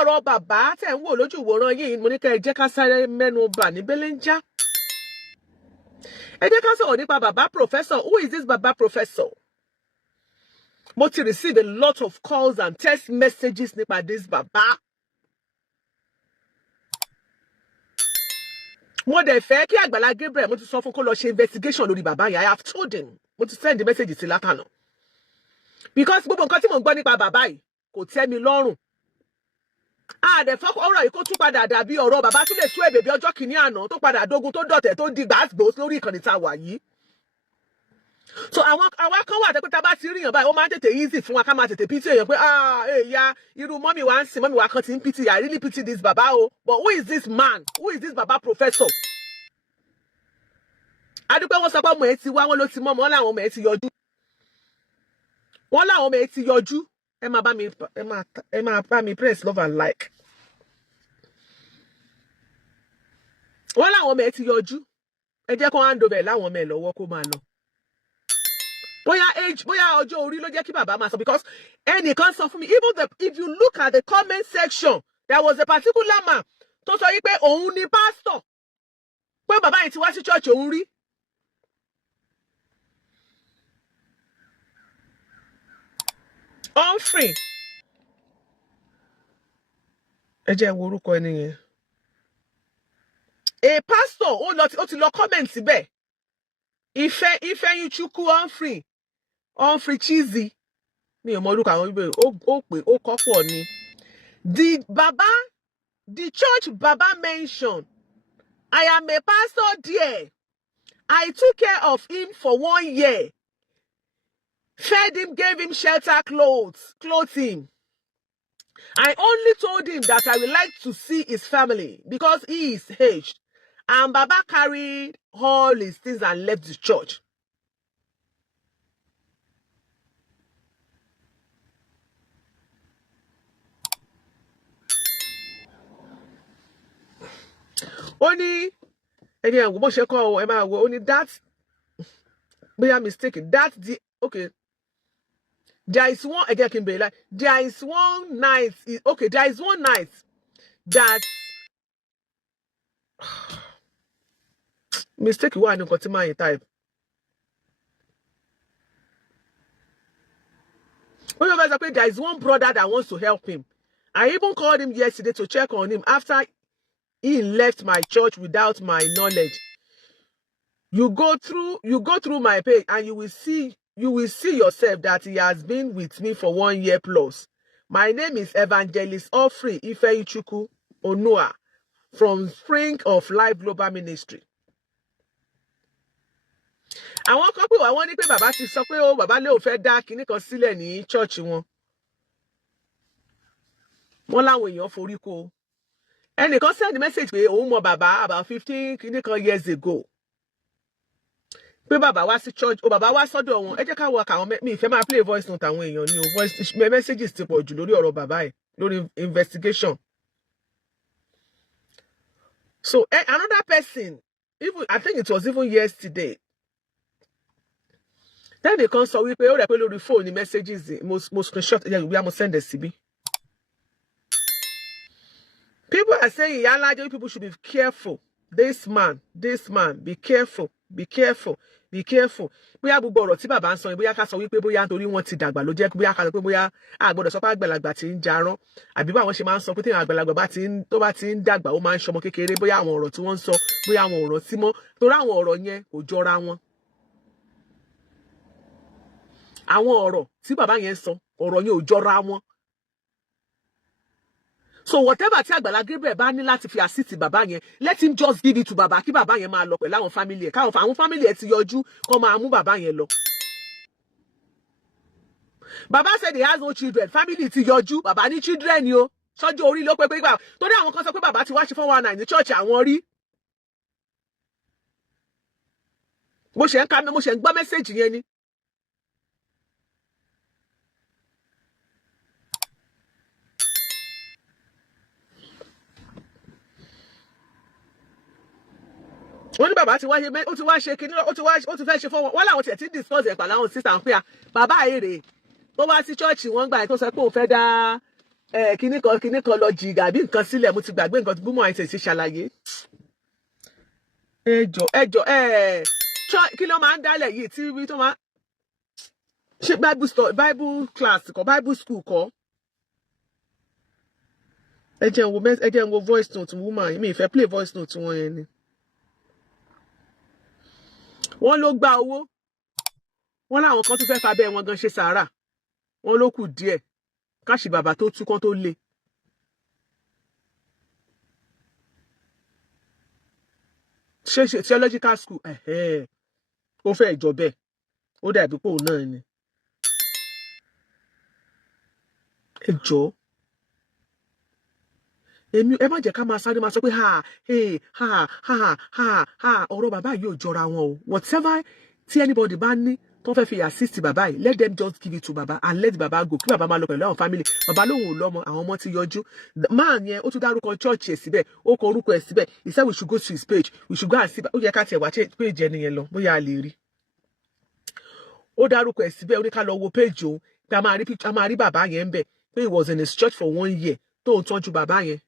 ọ̀rọ̀ bàbá tẹ̀ ń wò lójú ìwòran yìí mo ní ká ẹ jẹ́ ká sáré mẹ́nu bà ní belenja. Ẹ jẹ́ ká sọ̀rọ̀ nípa bàbá professor. Who is this bàbá professor? Mo ti receive a lot of calls and text messages nípa this bàbá. Mo dẹ̀ fẹ́ kí Àgbàlá Gabriel mo ti sọ fún kó lọ ṣe investigation lórí bàbá yẹn. I have told him. Mo ti send the message sí látànà. Because gbogbo nǹkan tí mo ń gbọ́ nípa bàbá yìí kò tẹ́ mi lọ́rùn. Dẹ̀ fọ́kọ̀ ọ̀rọ̀ yìí kó tún padà dàbí ọ̀rọ̀ bàbá tún lè sú èbèbí ọjọ́ kìíní àná tó padà dógun tó dọ̀tẹ̀ tó di gbàgbó lórí ìkànnì tá a wà yìí. So àwa kan wà tẹ́pẹ́ tá a bá ti rí yàn báyìí ó máa ń tètè easy fún wa ká máa tètè pity èèyàn pé èèyàn irú mọ́mì wa ń sìn mọ́mì wa kan ti ń pity I really pity this bàbá o. But who is this man? Who is this bàbá professor? Adúpẹ́ wọ́n sọ pé ọmọ ẹ̀ ti wá wọ́n ló ti mọ́ ọmọ wọn láwọn ọmọ ẹ̀ ti yọjú. Wọ́n láwọn ọmọ ẹ̀ ti yọjú. Ẹ máa bá mi press love and like. Wọ́n láwọn ọmọ ẹ̀ ti yọjú. Ẹ jẹ́ kó hand over láwọn ọmọ ẹ̀ lọ́wọ́ kó máa lọ. Bóyá ọjọ́ orí ló jẹ́ kí bàbá máa sọ because ẹnìkan sọ fún mi if you look at the comment section there was a particular man tó sọ yí pé òun ni pastor pé bàbá yìí ti wá sí church òun rí. Humphrey ẹ jẹ́ wo orúkọ ẹni yẹn. A pastor ó ti lọ comment síbẹ̀. Ifeyinchukwu Humphrey Chizzy mi ò mọ orúkọ àwọn bíbélì ó pè ó kọ́pọ̀ ni. The church Baba mentioned, I am a pastor there. I took care of him for 1 year. Fed him, gave him shelter, clothing. I only told him that I would like to see his family because he is aged. And Baba carried all his things and left the church. Only, again, what she call only that. We are mistaken. Okay. There is one again can be like there is one night. Okay, there is one night that mistake one in continue type. There is one brother that wants to help him. I even called him yesterday to check on him after he left my church without my knowledge. You go through my page and you will see yourself that he has been with me for 1 year plus. My name is Evangelist Humphrey Ifeyinchukwu Onua from Spring of Life Global Ministry. Àwọn kan pé wọ́n ní pé bàbá ti sọ pé bàbá lè ò fẹ́ dá kinní kan sílẹ̀ ní church wọn. Wọ́n láwọn èèyàn forí kó. Ẹnìkan send message pé òun mọ bàbá about 15 kinní kan years ago. Pé bàbá wá sí church, bàbá wá sọ́dọ̀ wọn. Ẹ jẹ́ ká wo àwọn mi ìfẹ́ máa play voice note àwọn èèyàn ní o. Voice messages ti pọ̀ jù lórí ọ̀rọ̀ bàbá ẹ̀ lórí investigation. So another person, I think it was even yesterday. Then they come so we pay all the lórí phone messages mo screenshot we am send the CB. People are saying Yalaje people should be careful. This man, be careful. Bóyá gbogbo ọ̀rọ̀ tí bàbá ń sọ bóyá ká sọ wípé bóyá nítorí wọ́n ti dàgbà ló jẹ́ bóyá ká sọ pé bóyá a gbọ́dọ̀ sọ pé àgbàlagbà tí ń jarán àbí báwọn ṣe máa ń sọ pé tí àgbàlagbà bá ti ń dàgbà ó máa ń ṣọmọ kékeré bóyá àwọn ọ̀rọ̀ tí wọ́n ń sọ bóyá àwọn ọ̀rọ̀ tí mọ́ torí àwọn ọ̀rọ̀ yẹn kò jọra wọn. Àwọn ọ̀rọ̀ tí bàbá yẹn sọ ọ̀rọ̀ yẹn ò jọra wọn. So whatever tí Àgbàlá Gabriel bá ní láti fi assist bàbá yẹn, let him just give it to bàbá kí bàbá yẹn máa lọ pẹ̀lú àwọn family ẹ̀. Àwọn family ẹ̀ ti yọjú kó máa mú bàbá yẹn lọ. Bàbá said he has no children. Family ti yọjú, bàbá ní children ni o. Sọ́jọ́ orí ló pé gbà. Torí àwọn kan sọ pé bàbá ti wá ṣe 419 ní church àwọn rí. Mo ṣe ń gbọ́ message yẹn ni. Wọ́n ní bàbá ti wá ṣe kíní ó ti fẹ́ ṣe fún wọn láwọn tiẹ̀ ti discuss ẹ̀ pẹ̀lú àwọn sister pé bàbá èrè tó wá sí chọ́ọ̀chì wọn gbà tó sọ pé òun fẹ́ dá kíní kan lọ jìgà bí nǹkan sílẹ̀ mo ti gbàgbé nǹkan tí búmọ̀ àìsàn ṣe ṣàlàyé. ẹjọ kí ló máa ń dálẹ̀ yìí tí wí tó máa ṣe bible class kọ́ bible school kọ́. ẹ jẹ́ n wo voice note woman mi ìfẹ́ play voice note wọn yẹn ni. wọ́n ló gba owó wọ́n láwọn kan tún fẹ́ fabẹ́ wọn gan ṣe sàárà wọ́n ló kù díẹ̀ káṣí bàbá tó tú kán tó le. ṣe theological school ó fẹ́ ìjọ bẹ́ẹ̀ ó dàbí pé òun náà ni. ẹ jọ̀ọ́ ẹ má jẹ́ ká máa sáré máa sọ pé ọ̀rọ̀ bàbá yìí ò jọra wọn o whatever tí anybody bá ní tó fẹ́ fi assist bàbá yìí let them just give it to bàbá and let bàbá go kí bàbá máa lọ pẹ̀lú àwọn family bàbá lòun ò lọ́mọ àwọn ọmọ ti yọjú máa yẹn ó tún dárúkọ church ẹ̀ síbẹ̀ ó kọ orúkọ ẹ̀ síbẹ̀ he said we should go to his page we should go and see ó yẹ ká tiẹ̀ wá page ẹni yẹn lọ bóyá a lè rí ó dárúkọ ẹ̀ síbẹ̀ ó ní ká lọ wo page òun pé a máa rí bàbá yẹn ń bẹ̀ pé he was in his church for 1 year tó ń tọ́jú bàbá yẹn.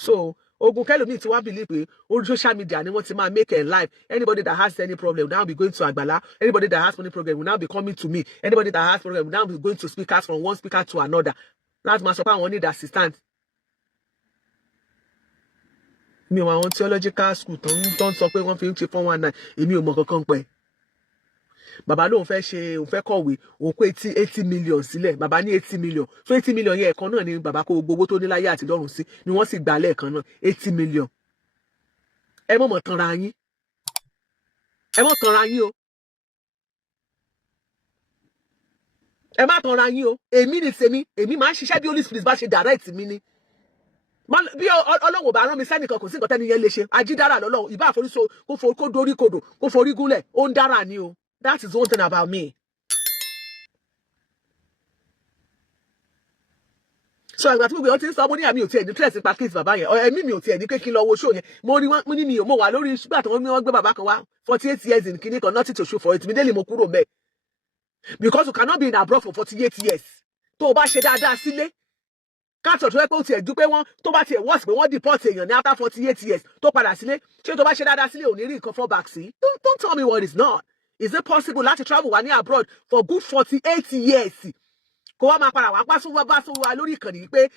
So ogun kẹlòmíì tí wọ́n believe pé orí social media ni wọ́n ti máa make a life anybody that has any problem will now be going to Agbala anybody that has any problem will now be coming to me anybody that has problem will now be going to speakers from one speaker to another láti máa sọ pé àwọn need assistant. mi ò mọ àwọn theological school tó ń sọ pé wọ́n fi ń ṣe 419 èmi ò mọ kankan pẹ́. bàbá lóun fẹ́ kọ̀wé òun kó 80 million sílẹ̀ bàbá ní 80 million so 80 million yẹn ẹ̀kan náà ni bàbá kó gbogbo tó ní láyé àti lọ́run sí ni wọ́n sì gbà lẹ́ẹ̀kan náà 80 million. ẹ mọ̀ tanra yín o ẹ má tanra yín o èmi ni tèmi èmi máa ń ṣiṣẹ́ bí Holy Spirit bá ṣe direct mi ni bí Ọlọ́run bá rán mi sẹ́nìkan kò sí nǹkan tẹ́ni yẹn lè ṣe ajídára lọ́lọ́run ìbá àforíso kó dorí kodò kó forí gúnlẹ̀ ó ń dára ni o. That is one thing about me. So àgbà tí gbogbo ọtí ń sọ mo ní àmì òtí ẹ̀ ní tírẹ̀sì pa kéèsì bàbá yẹn ẹ̀mí mi ò tiẹ̀ ní pé kí n lọ wo show yẹn mo ní mi ò mo wà lórí ṣùgbọ́n àtàwọn wọ́n gbé bàbá kan wá 48 years in kìíní kan nothing to show for it mi délé mo kúrò mẹ́ because you cannot be in abroad for 48 years tó o bá ṣe dáadáa sílé káàtọ̀ tó yẹ pé ó tiẹ̀ ju pé wọ́n tó bá tiẹ̀ wọ́ọ̀sì pé wọ́n deport èèyàn ní after 48 years tó padà sílé ṣé tó bá ṣe dáadáa sílé ò ní rí nǹkan fall back sí don't tell me what is not. Is it possible láti travel wà ní abroad for good 48 years? Kó wá máa padà wá bá sówó wa lórí ìkànnì pé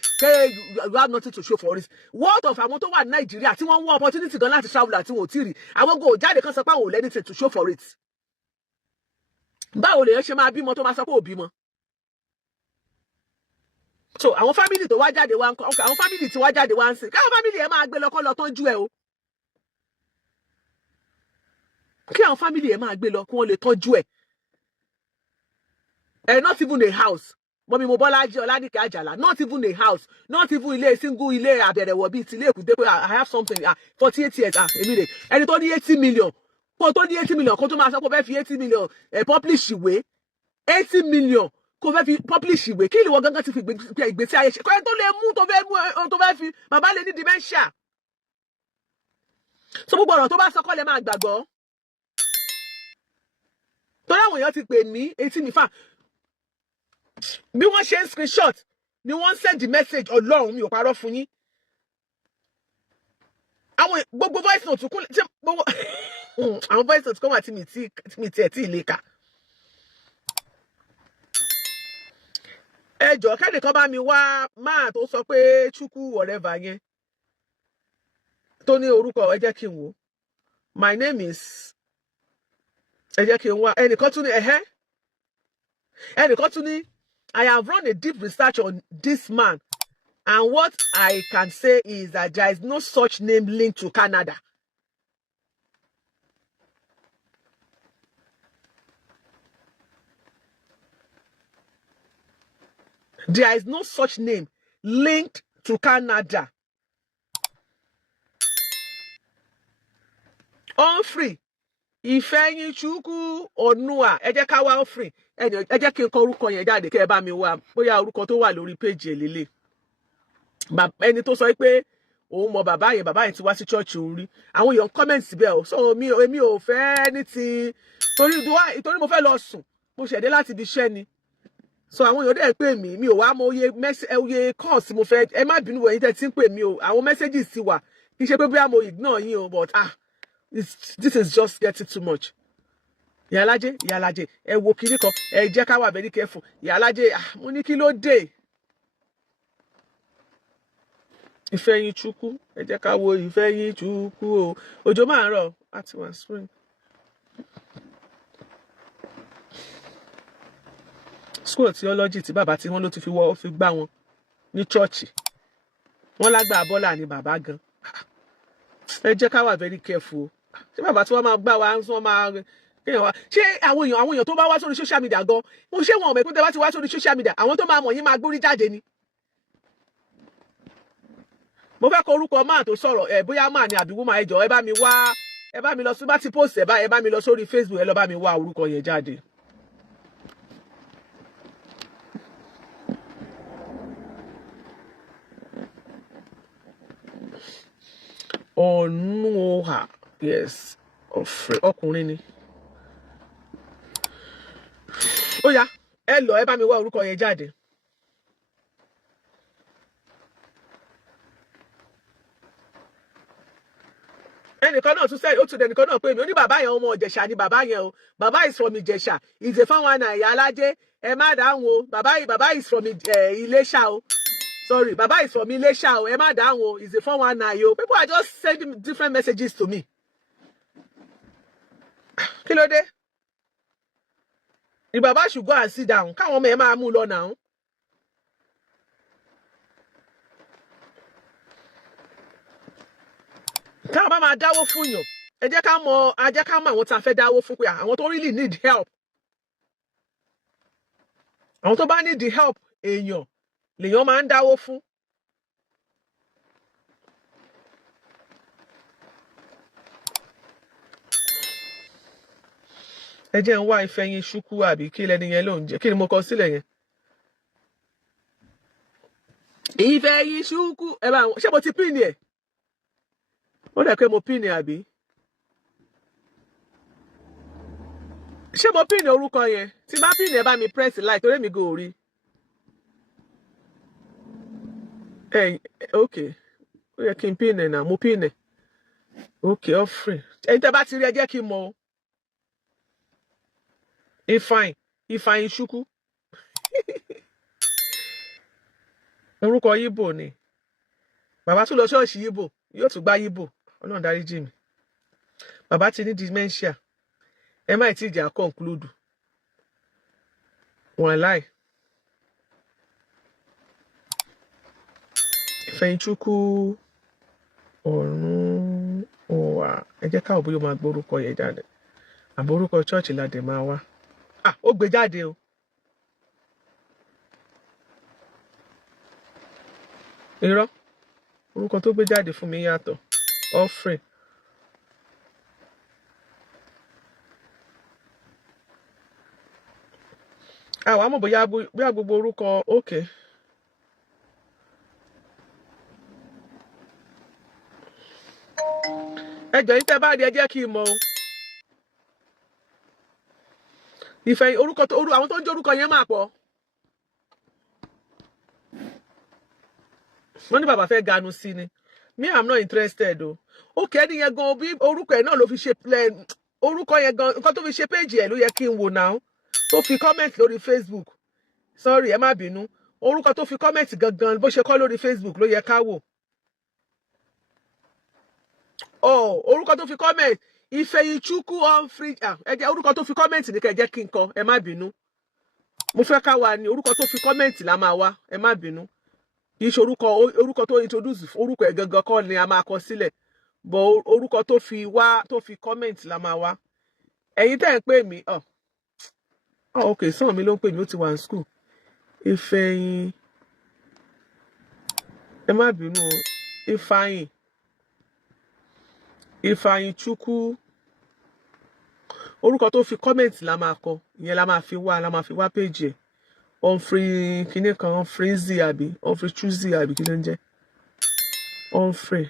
you have nothing to show for it. What of àwọn tó wà ní Nàìjíríà tí wọ́n ń wá opportunity gan láti travel àti wọn ò tí ì rí. Àwọn go jáde kan sọ pé àwọn ò lẹ́ni to show for it. Báwo lèèyàn ṣe máa bímọ tó máa sọ pé ò bímọ? So àwọn family tó wá jáde wá ń kọ́ àwọn family tí wá jáde wá ń sìn káwọn family ẹ̀ máa gbé lọ kọ́ lọ tọ́jú ẹ o. Kí àwọn family ẹ̀ máa gbé lọ kí wọ́n lè tọ́jú ẹ̀. Not even a house. Mọ́mí mo Bọ́lájí Ọládìkẹ́ Àjàlá. Not even a house. Not even ilé single ilé àbẹ̀rẹ̀wọ̀ bíi ti ilé Èkúté pé I have something 48 years èmi rè. Ẹni tó ní 80 million. Kó tó ní 80 million kó tó máa sọ pé ó fẹ́ fi 80 million publish ìwé. 80 million kó fẹ́ fi publish ìwé. Kí ìwọ gangan ti fi ìgbésí ayé ṣe. Kọ́ ẹ tó lè mú tó fẹ́ fi bàbá lè ní dementia. So gbogbo ọ̀rọ̀ tó bá sọ kọ́ lè máa gbàgbọ́. Torí àwọn èèyàn ti pè mí etí mi fà bí wọ́n ṣe ń screenshot ni wọ́n send the message Ọlọ́run mi ò parọ́ fún yín àwọn gbogbo voice note kún tí gbogbo àwọn voice note kan wà tí mi tiẹ̀ tí ilé kà ẹ jọ̀ọ́ kẹ́nìkan bá mi wá máa tó sọ pé Chukwu whatever yẹn tó ní orúkọ ẹ jẹ́ kí n wò my name is ẹ jẹ́ kí n wá ẹnìkan tún ní I have run a deep research on this man and what I can say is that there is no such name linked to Canada. There is no such name linked to Canada. Onfree Ìfẹ́yìn Chukwu Onua ẹ jẹ́ ká wá Onfree ẹ jẹ́ kí n kọ orúkọ yẹn jáde kí ẹ bá mi wá bóyá orúkọ tó wà lórí péjì ẹ̀ lélẹ̀ ẹni tó sọ pé òun mọ bàbá yẹn ti wá sí church òun rí àwọn èèyàn comment síbẹ̀ o so èmi ò fẹ́ ní ti torí mo fẹ́ lọ sùn mo ṣẹ̀dé láti ibi iṣẹ́ ni so àwọn èèyàn dẹ̀ pè mí mi ò wá mọ oye calls mo fẹ́ ẹ má bínú ẹ̀yin tẹ́ ti ń pè mí o àwọn messages ti wà kì í ṣe pé bóyá mo ignore yín o but this is just getting too much. Ìyálájé ẹ wo kinní kan ẹ jẹ́ ká wà very careful Ìyálájé mo ní kí ló dé ìfẹ́ yín chukwu ẹ jẹ́ ká wo ìfẹ́ yín chukwu o òjò máa ń rọ̀ àti wà spring. School theology tí bàbá tí wọ́n ló ti fi gbá wọn ní chọ́ọ̀chì wọ́n lágbà bọ́là ní bàbá gan ẹ jẹ́ ká wà very careful o ṣé bàbá tí wọ́n máa gbá wa wọ́n máa kéèyàn wá ṣé àwọn èèyàn tó bá wá sórí social media gan mo ṣé wọn ò mọ̀ pé tẹ́ bá ti wá sórí social media àwọn tó máa mọ̀ yín máa gbórí jáde ni. mo fẹ́ kọ orúkọ máà tó sọ̀rọ̀ bóyá máà ni àbí wúmà ẹjọ́ ẹ bá mi lọ sí bá ti post ẹ bá mi lọ sórí Facebook ẹ lọ bá mi wá orúkọ yẹn jáde. Ọ̀nùhà yes ọkùnrin ni ó yá ẹ lọ ẹ bá mi wá orúkọ yẹn jáde. ẹnìkan náà tún sẹ́yìn ó tún ẹnìkan náà pé mi ó ní bàbá yẹn ọmọ Ìjẹ̀ṣà ni bàbá yẹn o bàbá is from Ìjẹ̀ṣà ìjẹ fáwọn àna Ìyálájé ẹ má dáhùn o bàbá is from Iléṣà o sorry bàbá is from Iléṣà o ẹ má dáhùn o ìjẹ fáwọn àna yìí o people are just sending different messages to me. kí ló dé the baba should go and sit down káwọn ọmọ ẹ máa mú lọ náà. táwọn bá máa dáwó fún yàn ẹ jẹ́ ká mọ̀ àwọn tá a fẹ́ dáwó fún pé àwọn tó really need help àwọn tó bá need the help èèyàn lèèyàn máa ń dáwó fún. ẹ jẹ́ ń wá ìfẹ́ yín ṣúkú àbí kí lẹni yẹn ló ń jẹ́ kí ni mo kọ sílẹ̀ yẹn. ìfẹ́ yín ṣúkú ẹ bá ṣé mo ti pín ẹ̀ ó dẹ̀ pé mo pín àbí ṣé mo pín orúkọ yẹn tí bá pín ẹ bá mi press like torí mi go rí ok ó yẹ kí n pín ẹ náà mo pín ẹ ok offering ẹni tẹ́ bá ti rí ẹ jẹ́ kí n mọ̀ o. Ifeanyi Chukwu orúkọ Yíbò ni bàbá tún lọ ṣọ́ọ̀ṣì Yíbò yóò tún gbá Yíbò Ọlọ́run dáríjì mi bàbá ti ní dementia ẹ má tí ìjà conclude wọn láì. Ifeanyi Chukwu ọ̀run òwà ẹ jẹ́ káwọ́ bóyá máa gbórúkọ yẹn jáde àbórúkọ ṣọ́ọ̀ṣì ládẹ máa wá ó gbé jáde o irọ́ orúkọ tó gbé jáde fún mi yàtọ̀ offering àwọn àmọ́ bóyá gbogbo orúkọ òkè ẹjọ́ yìí tẹ́ bá rí ẹ jẹ́ kí n mọ̀ o. Ìfẹ́ orúkọ àwọn tó ń jẹ́ orúkọ yẹn máa pọ̀. wọ́n ní bàbá fẹ́ ganu sí ni me I'm not interested o. òkè ẹni yẹn gan bí orúkọ ẹ̀ náà ló fi ṣe orúkọ yẹn gan nǹkan tó fi ṣe péjì ẹ̀ ló yẹ kí n wò náà tó fi comment lórí Facebook sorry ẹ má bínú orúkọ tó fi comment gangan bó ṣe kọ lórí Facebook ló yẹ ká wò. orúkọ tó fi comment Ifeanyi Chukwu Humphrey ẹ jẹ́ orúkọ tó fi comment ní kẹ́ jẹ́ kí n kọ ẹ má bínú mo fẹ́ ká wà ní orúkọ tó fi comment la máa wá ẹ má bínú kì í ṣe orúkọ tó introduce orúkọ ẹ̀ gangan kọ́ ni a máa kọ sílẹ̀ bọ̀ orúkọ tó fi comment la máa wá ẹ̀yin tẹ́ ń pè mí ok sàn mi ló ń pè mí ó ti wà ní school Ifeanyi ẹ má bínú Ifeanyi Chukwu orúkọ tó fi comment la máa kọ ìyẹn la máa fi wá page ẹ̀ Humphrey kíní kan Humphrey Chuzi àbí kí ló ń jẹ́ Humphrey.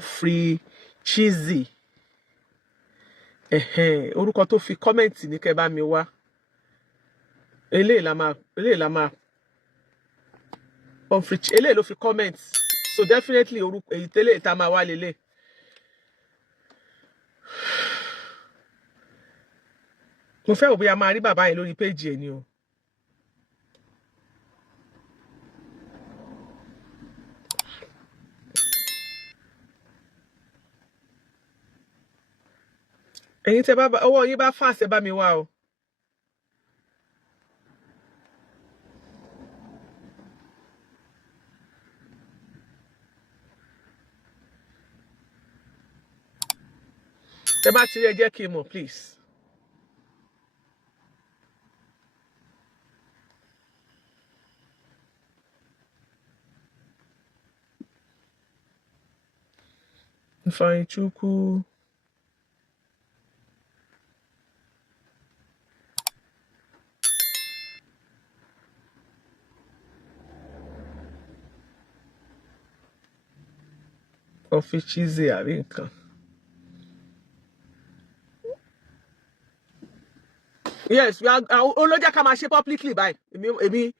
Free cheesy. Orúkọ tó fi comment ní kẹ́ bá mi wá. Eléyìí la máa eléyìí ló fi comment. So definitely orúkọ èyí tẹ́lẹ̀ tá máa wá lélẹ̀. Mo fẹ́ wò bóyá máa rí bàbá yẹn lórí page ẹ̀ ni o. Ẹ̀yin tẹ́ bá ọwọ́ yín bá fast ẹ bá mi wá o. Tẹ́ bá ti rí ẹ jẹ́ kí n mọ̀ please. Ifeanyichukwu. Offichize àbí nǹkan. Yes, we are olójà ká máa ṣe publicly báyìí. Èmi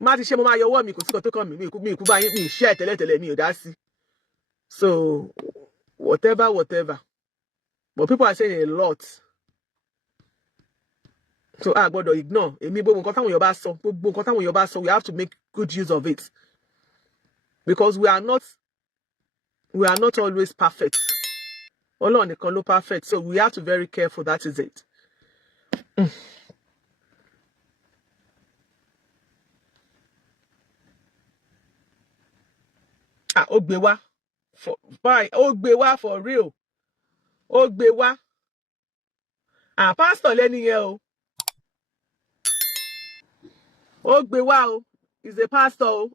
má ti ṣe mo máa yọwọ́ mi kò sí kan tó kàn mí mi kú bá yín mi share tẹ́lẹ̀tẹ́lẹ̀ mi ò dá sí. So whatever. But people are saying a lot. So a gbọ́dọ̀ ignore. Èmi gbogbo nǹkan táwọn èèyàn bá sọ, we have to make good use of it. Because we are not always perfect. Ọlọ́run nìkan ló perfect. So we have to be very careful, that is it. Ó gbé wá for real. Ó gbé wá. Pastor lẹ́ni yẹn o. Ó gbé wá o. He's a pastor o.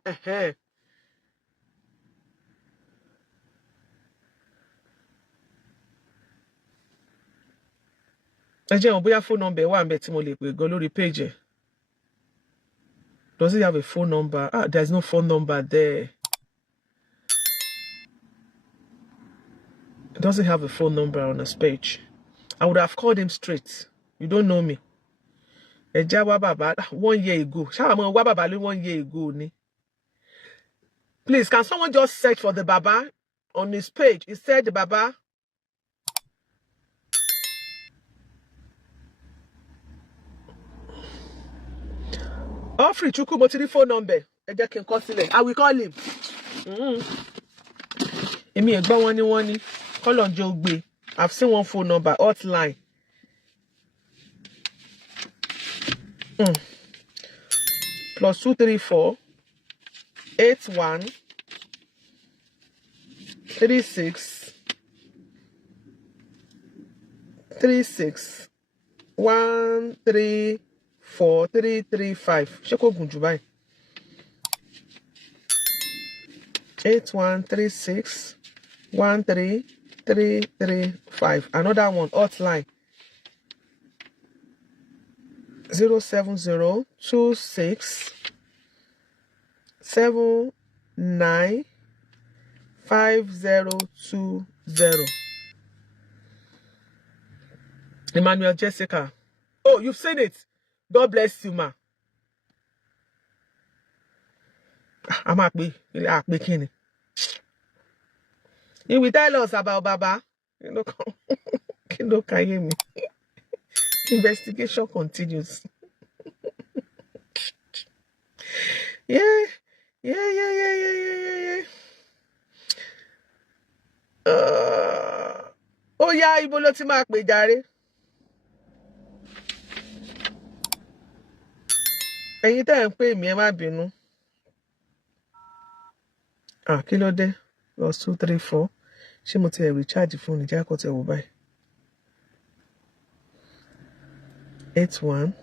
Ẹ jẹ́ wọn bóyá phone number wà ńbẹ̀ tí mo lè pè gan lórí page ẹ̀. Does he have a phone number? There's no phone number there. It doesn't have a phone number on his page. I would have called him straight. You don't know me. Ẹja wá bàbá 1 year ago. Ṣáà mo wá bàbá lé 1 year ago ni. Please, can someone just search for the Baba on his page? He said the Baba. Free Chukwu mo ti rí phone number. Ẹ jẹ́ kí n kọ sílẹ̀. I will call him. Èmi ẹ̀gbọ́n wọn ni. Call on Joe Gbe. I've seen one phone number, hotline. +234 81 36 36 134 335. Ṣé kò gùn jù báyìí? 8136 13335. Another one, hotline 07026 79 5020. Emmanuel Jessica. Oh, you've seen it. God bless you, ma. I'm happy. Kini. You will tell us about Baba. You know, can hear me. Investigation continues. Yeah. Oh yeah, ibo ló ti máa pè jàre. Ẹ̀yin tẹ́ ń pè mí ẹ má bínú. Kí ló dé? +234. Ṣé mo ti recharge phone ìjà kọ́ tẹ wò báyìí? 81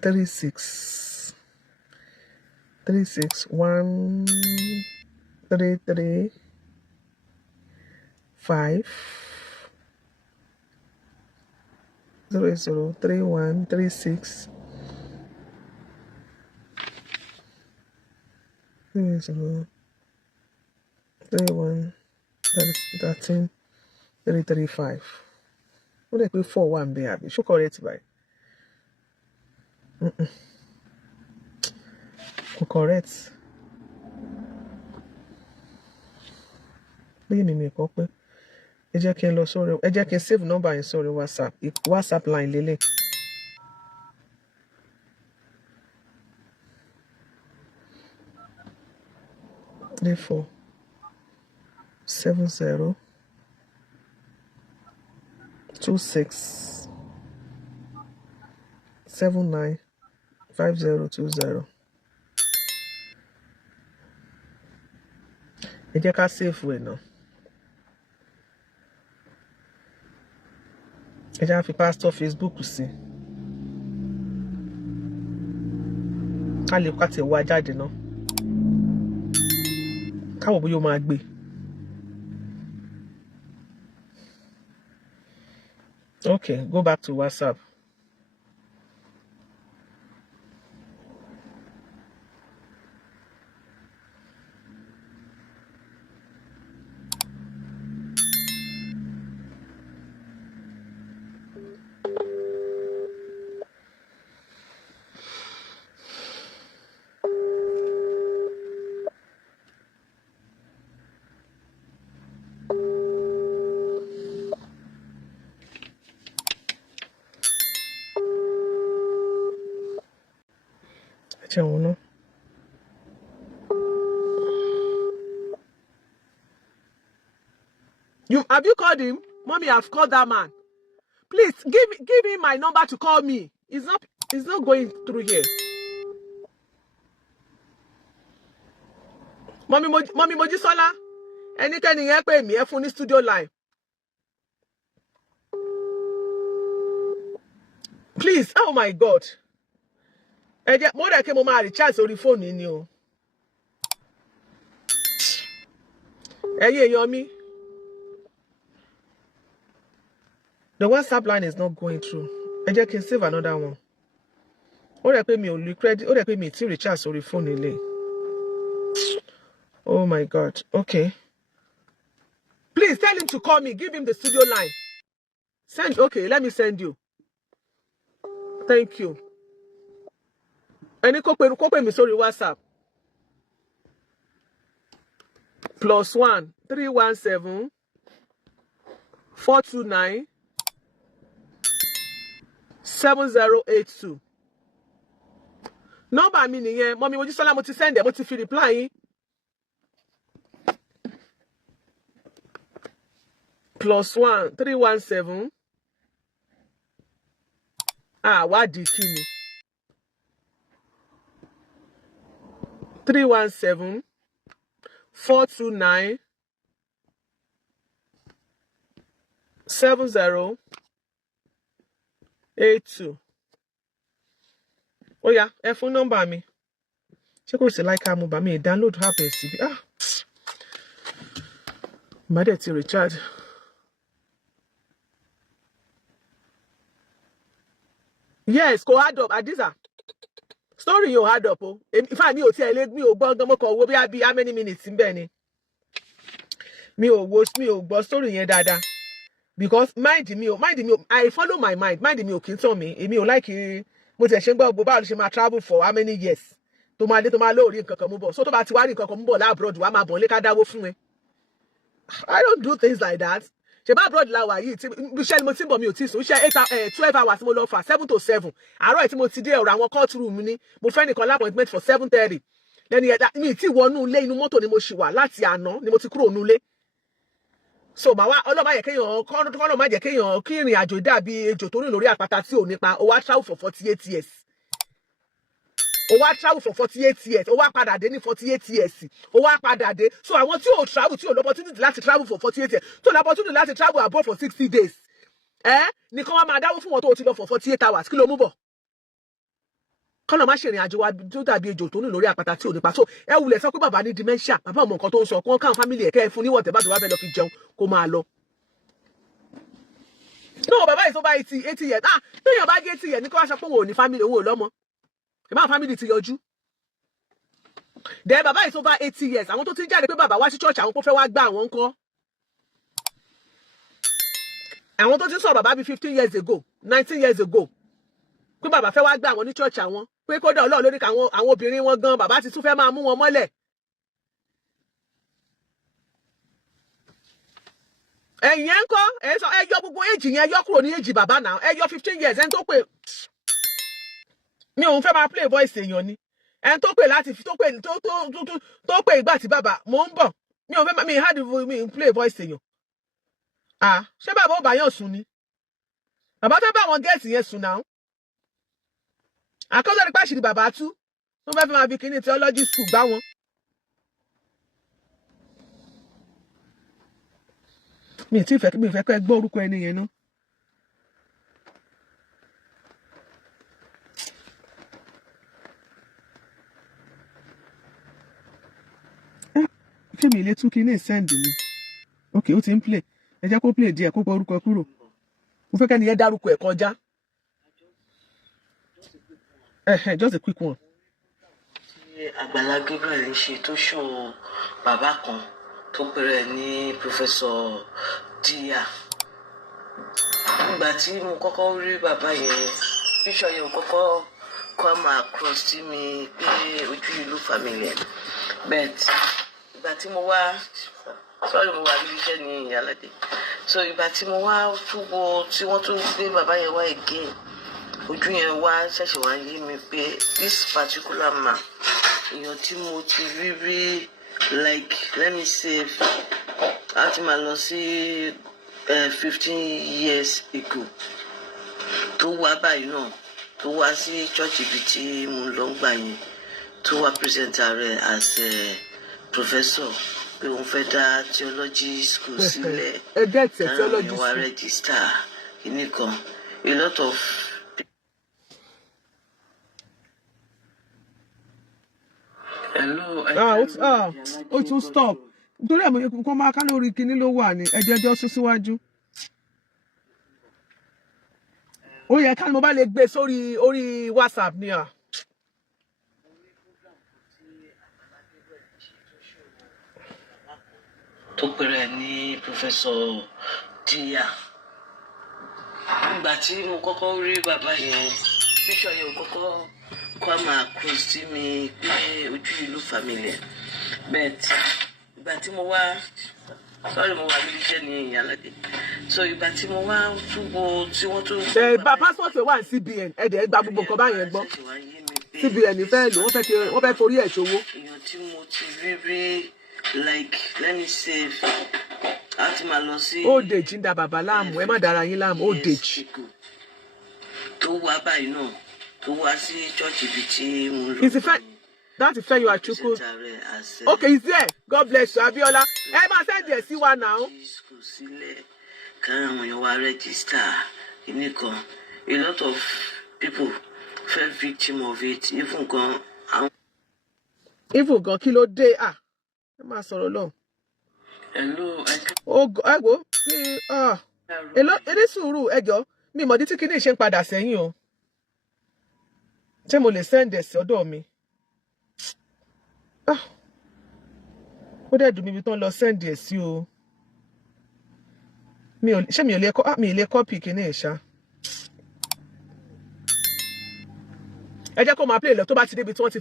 36 36 133 5 00 31 36 00 31, that is 13, 335. What if we 4 1 baby? Should correct by. Correct. Bí mi mi kọ pé ẹ jẹ́ kí n lọ sórí ẹ jẹ́ kí n save number yẹn sórí WhatsApp line lélẹ̀. Therefore 70 26 79 5020. Ẹ jẹ́ ká save wẹ̀ náà. Ẹ jẹ́ ká fi pastor Facebook sí. Ká lè ká tẹ̀ wá jáde náà. Káwọ̀ bóyá ó máa gbé. Okay, go back to WhatsApp. Have you called him? Mommy, I've called that man. Please give him my number to call me. It's not going through here. Mommy Mojisola. Ẹnikẹ́ni yẹn pè mí ẹ fún ní studio line. Please, oh my God. Ẹ jẹ́ mo rẹ̀ kí mo máa recharge orí fóònù ni o. Ẹ̀yin èèyàn mi. The WhatsApp line is not going through. Ẹ jẹ́ kí n save another one. Ó rẹ̀ pé mi ò lè credit. Ó rẹ̀ pé mi ti recharge orí fóònù ilé. Oh my God. Okay. Please tell him to call me. Give him the studio line. Send. Okay, let me send you. Thank you. Ẹni kó pè mí sórí WhatsApp. +1 317 429 7082. Nọ́mbà mi nìyẹn. Mommy Mojisola mo ti send ẹ, mo ti fi reply yín. +1 317 wádìí kí ni 317 429 7082. Ó yá, ẹ fún nọ́mbà mi. Ṣé kò sí like mo bá mi download app ẹ sí bí. Má dẹ̀ ti recharge. Yes, kò add up. Adiza. Story yóò add up o. If I mi ò tiẹ̀ lé mi ò gbọ́ gan mo kàn wo bí how many minutes ń bẹ ni. Mi ò gbọ́ story yẹn dáadáa. Because mind me, I follow my mind. Mind me ò kí n tàn mí. Èmi ò like mo ti ṣe ń gbọ́ bá ṣe máa travel for how many years. Tó máa lórí nǹkan kan mú bọ̀. So tó bá ti wá rí nǹkan kan mú bọ̀ láàbroad wá máa bọ̀ lé ká dáwó fún ẹ. I don't do things like that. Ṣé bá abroad la wà yìí tí iṣẹ́ mo ti ń bọ̀ mi ò tí sùn. Iṣẹ́ 12 hours mo lọ fà 7 to 7. Àárọ̀ tí mo ti dé ọ̀rọ̀ àwọn court room ni. Mo fẹ́ nìkan appointment for 7:30. Lẹ́ni ẹ̀dá mi tí wọnú ilé inú mọ́tò ni mo ṣì wà láti àná ni mo ti kúrò nú ilé. So màá wá ọlọ́mọ yẹ kéèyàn kọ́nà má jẹ́ kéèyàn kí ìrìn àjò dàbí ejò tó rìn lórí àpáta tí ò nípa. Ó wá travel for 48 years. Ó wá travel for 48 years. Ó wá padà dé ní 48 years. Ó wá padà dé. So àwọn tí ò travel tí ò lọ opportunity láti travel for 48 years. Tó lọ opportunity láti travel abroad for 60 days. Nìkan wá máa dáwó fún wọn tó ti lọ for 48 hours. Kí ló mú bọ̀? Kọ́nà má ṣe ìrìn àjò wa tó dàbí ejò tó rìn lórí àpáta tí ò nípa. So ẹ wulẹ̀ sọ pé bàbá ní dementia. Bàbá ọmọ nǹkan tó ń sọ kó káwọn family ẹ̀ kẹ́ ẹ fún níwọ̀n tẹ́ bá tó wá fẹ́ lọ fi jẹun kó máa lọ. No, bàbá is over 80 years. Téèyàn bá gé 80 years ní kó wá sọ pé òun ò ní family, òun ò lọ́mọ. Ìbá family ti yọjú. then bàbá is over 80 years àwọn tó ti jáde pé bàbá wá sí church àwọn kó fẹ́ wá gbà àwọn ńkọ́ àwọn tó ti sọ bàbá bí 15 years ago 19 years ago pé bàbá fẹ́ wá gbà àwọn ní church àwọn pé kódà Ọlọ́run lórí àwọn obìnrin wọn gan bàbá ti tún fẹ́ máa mú wọn mọ́lẹ̀ ẹ̀yin ẹ̀ ń kọ́ ẹ̀ sọ ẹ yọ gbogbo èjì yẹn ẹ yọ kúrò ní èjì bàbá náà ẹ yọ 15 years ẹni tó pè mi òun fẹ́ máa play voice èèyàn ni ẹni tó pè láti tó pè ìgbà tí bàbá mò ń bọ̀ mi ò fẹ́ mi hard mi play voice èèyàn ṣé bàbá ò bá yàn sùn ni bàbá fẹ́ bá àwọn gẹ́ẹ̀tì yẹn sùn náà àkọ́sọ́ nípa àṣírí bàbá tú tó fẹ́ fi máa fi kíní theology school gbá wọn. mi fẹ́ kọ́ ẹ gbọ́ orúkọ ẹni yẹn náà. fíìmù ilé tún kí ní send ni ok ó ti ń play ẹ jẹ́ kó play díẹ̀ kó gbọ́ orúkọ ẹ kúrò mo fẹ́ kẹ́ni yẹn dárúkọ ẹ̀ kọjá just a quick one. Àgbàlá Gabriel ń ṣe tó ṣó bàbá kan tó pèrè ní Professor Dia nígbà tí mo kọ́kọ́ rí bàbá yẹn píṣọ yẹn kọ́kọ́ come across sí mi pé ojú ìlú family but ìgbà tí mo wá sorry mo wà ní iṣẹ́ ní ìyálàdé so ìgbà tí mo wá túbọ̀ tí wọ́n tún gbé bàbá yẹn wá again ojú yẹn wá ṣẹ̀ṣẹ̀ wá yé mi pé this particular man èèyàn tí mo ti rí like let me say láti máa lọ sí 15 years ago tó wá báyìí náà tó wá sí church ibi tí mo lọ ń gbà yẹn tó wá presenter rẹ̀ as professor pé òun fẹ́ dá theology school sílẹ̀ táwọn èèyàn wá register kìíní kan a lot of. Hello. Ó tún stop nítorí àmọ́ nǹkan máa ká lórí kinní ló wà ní ẹjẹjọ sún síwájú. Ó yẹ ká ní mo bá lè gbé sórí orí WhatsApp ni à. Tó pèrè ní Professor Dia nígbà tí mo kọ́kọ́ rí bàbá yẹn bíṣọ̀ yẹn kọ́kọ́ come across sí mi pé ojú ìlú family but ìgbà tí mo wá sorry mo wà ní iṣẹ́ ní ìyálàdé so ìgbà tí mo wá túbọ̀ tí wọ́n tún. bá passport wà ní CBN ẹ̀dẹ̀ gba gbogbo nǹkan báyẹn gbọ́ CBN fẹ́ lò wọ́n fẹ́ forí ẹ̀ ṣòwò. èèyàn tí mo ti rí like let me say láti máa lọ sí. old age ń da bàbá láàmú ẹ má dára yín láàmú old age. tó wá báyìí náà tó wá sí church ibi tí mo lọ. That is fair you are true. Okay, he's there. God bless you, Abiola. Ẹ máa send ẹ sí wa now. Káwọn èèyàn wá register kìíní kan. A lot of people fell victim of it. Even gan. Even gan kí ló dé? Ẹ máa sọ̀rọ̀ lọ. Hello. Ẹ̀gbọ́n èdè sùúrù ẹjọ́ mi mọ̀ títí kíní ṣe ń padà sẹ́yìn o. Ṣé mo lè send ẹ sí ọ̀dọ̀ mi? Ó dẹ̀ dùn mí bí tán lọ send ẹ̀ sí o. Ṣé mi ò lè copy kíní ẹ̀ ṣá. Ẹ jẹ́ kó máa play lọ tó bá ti débi tí wọ́n ti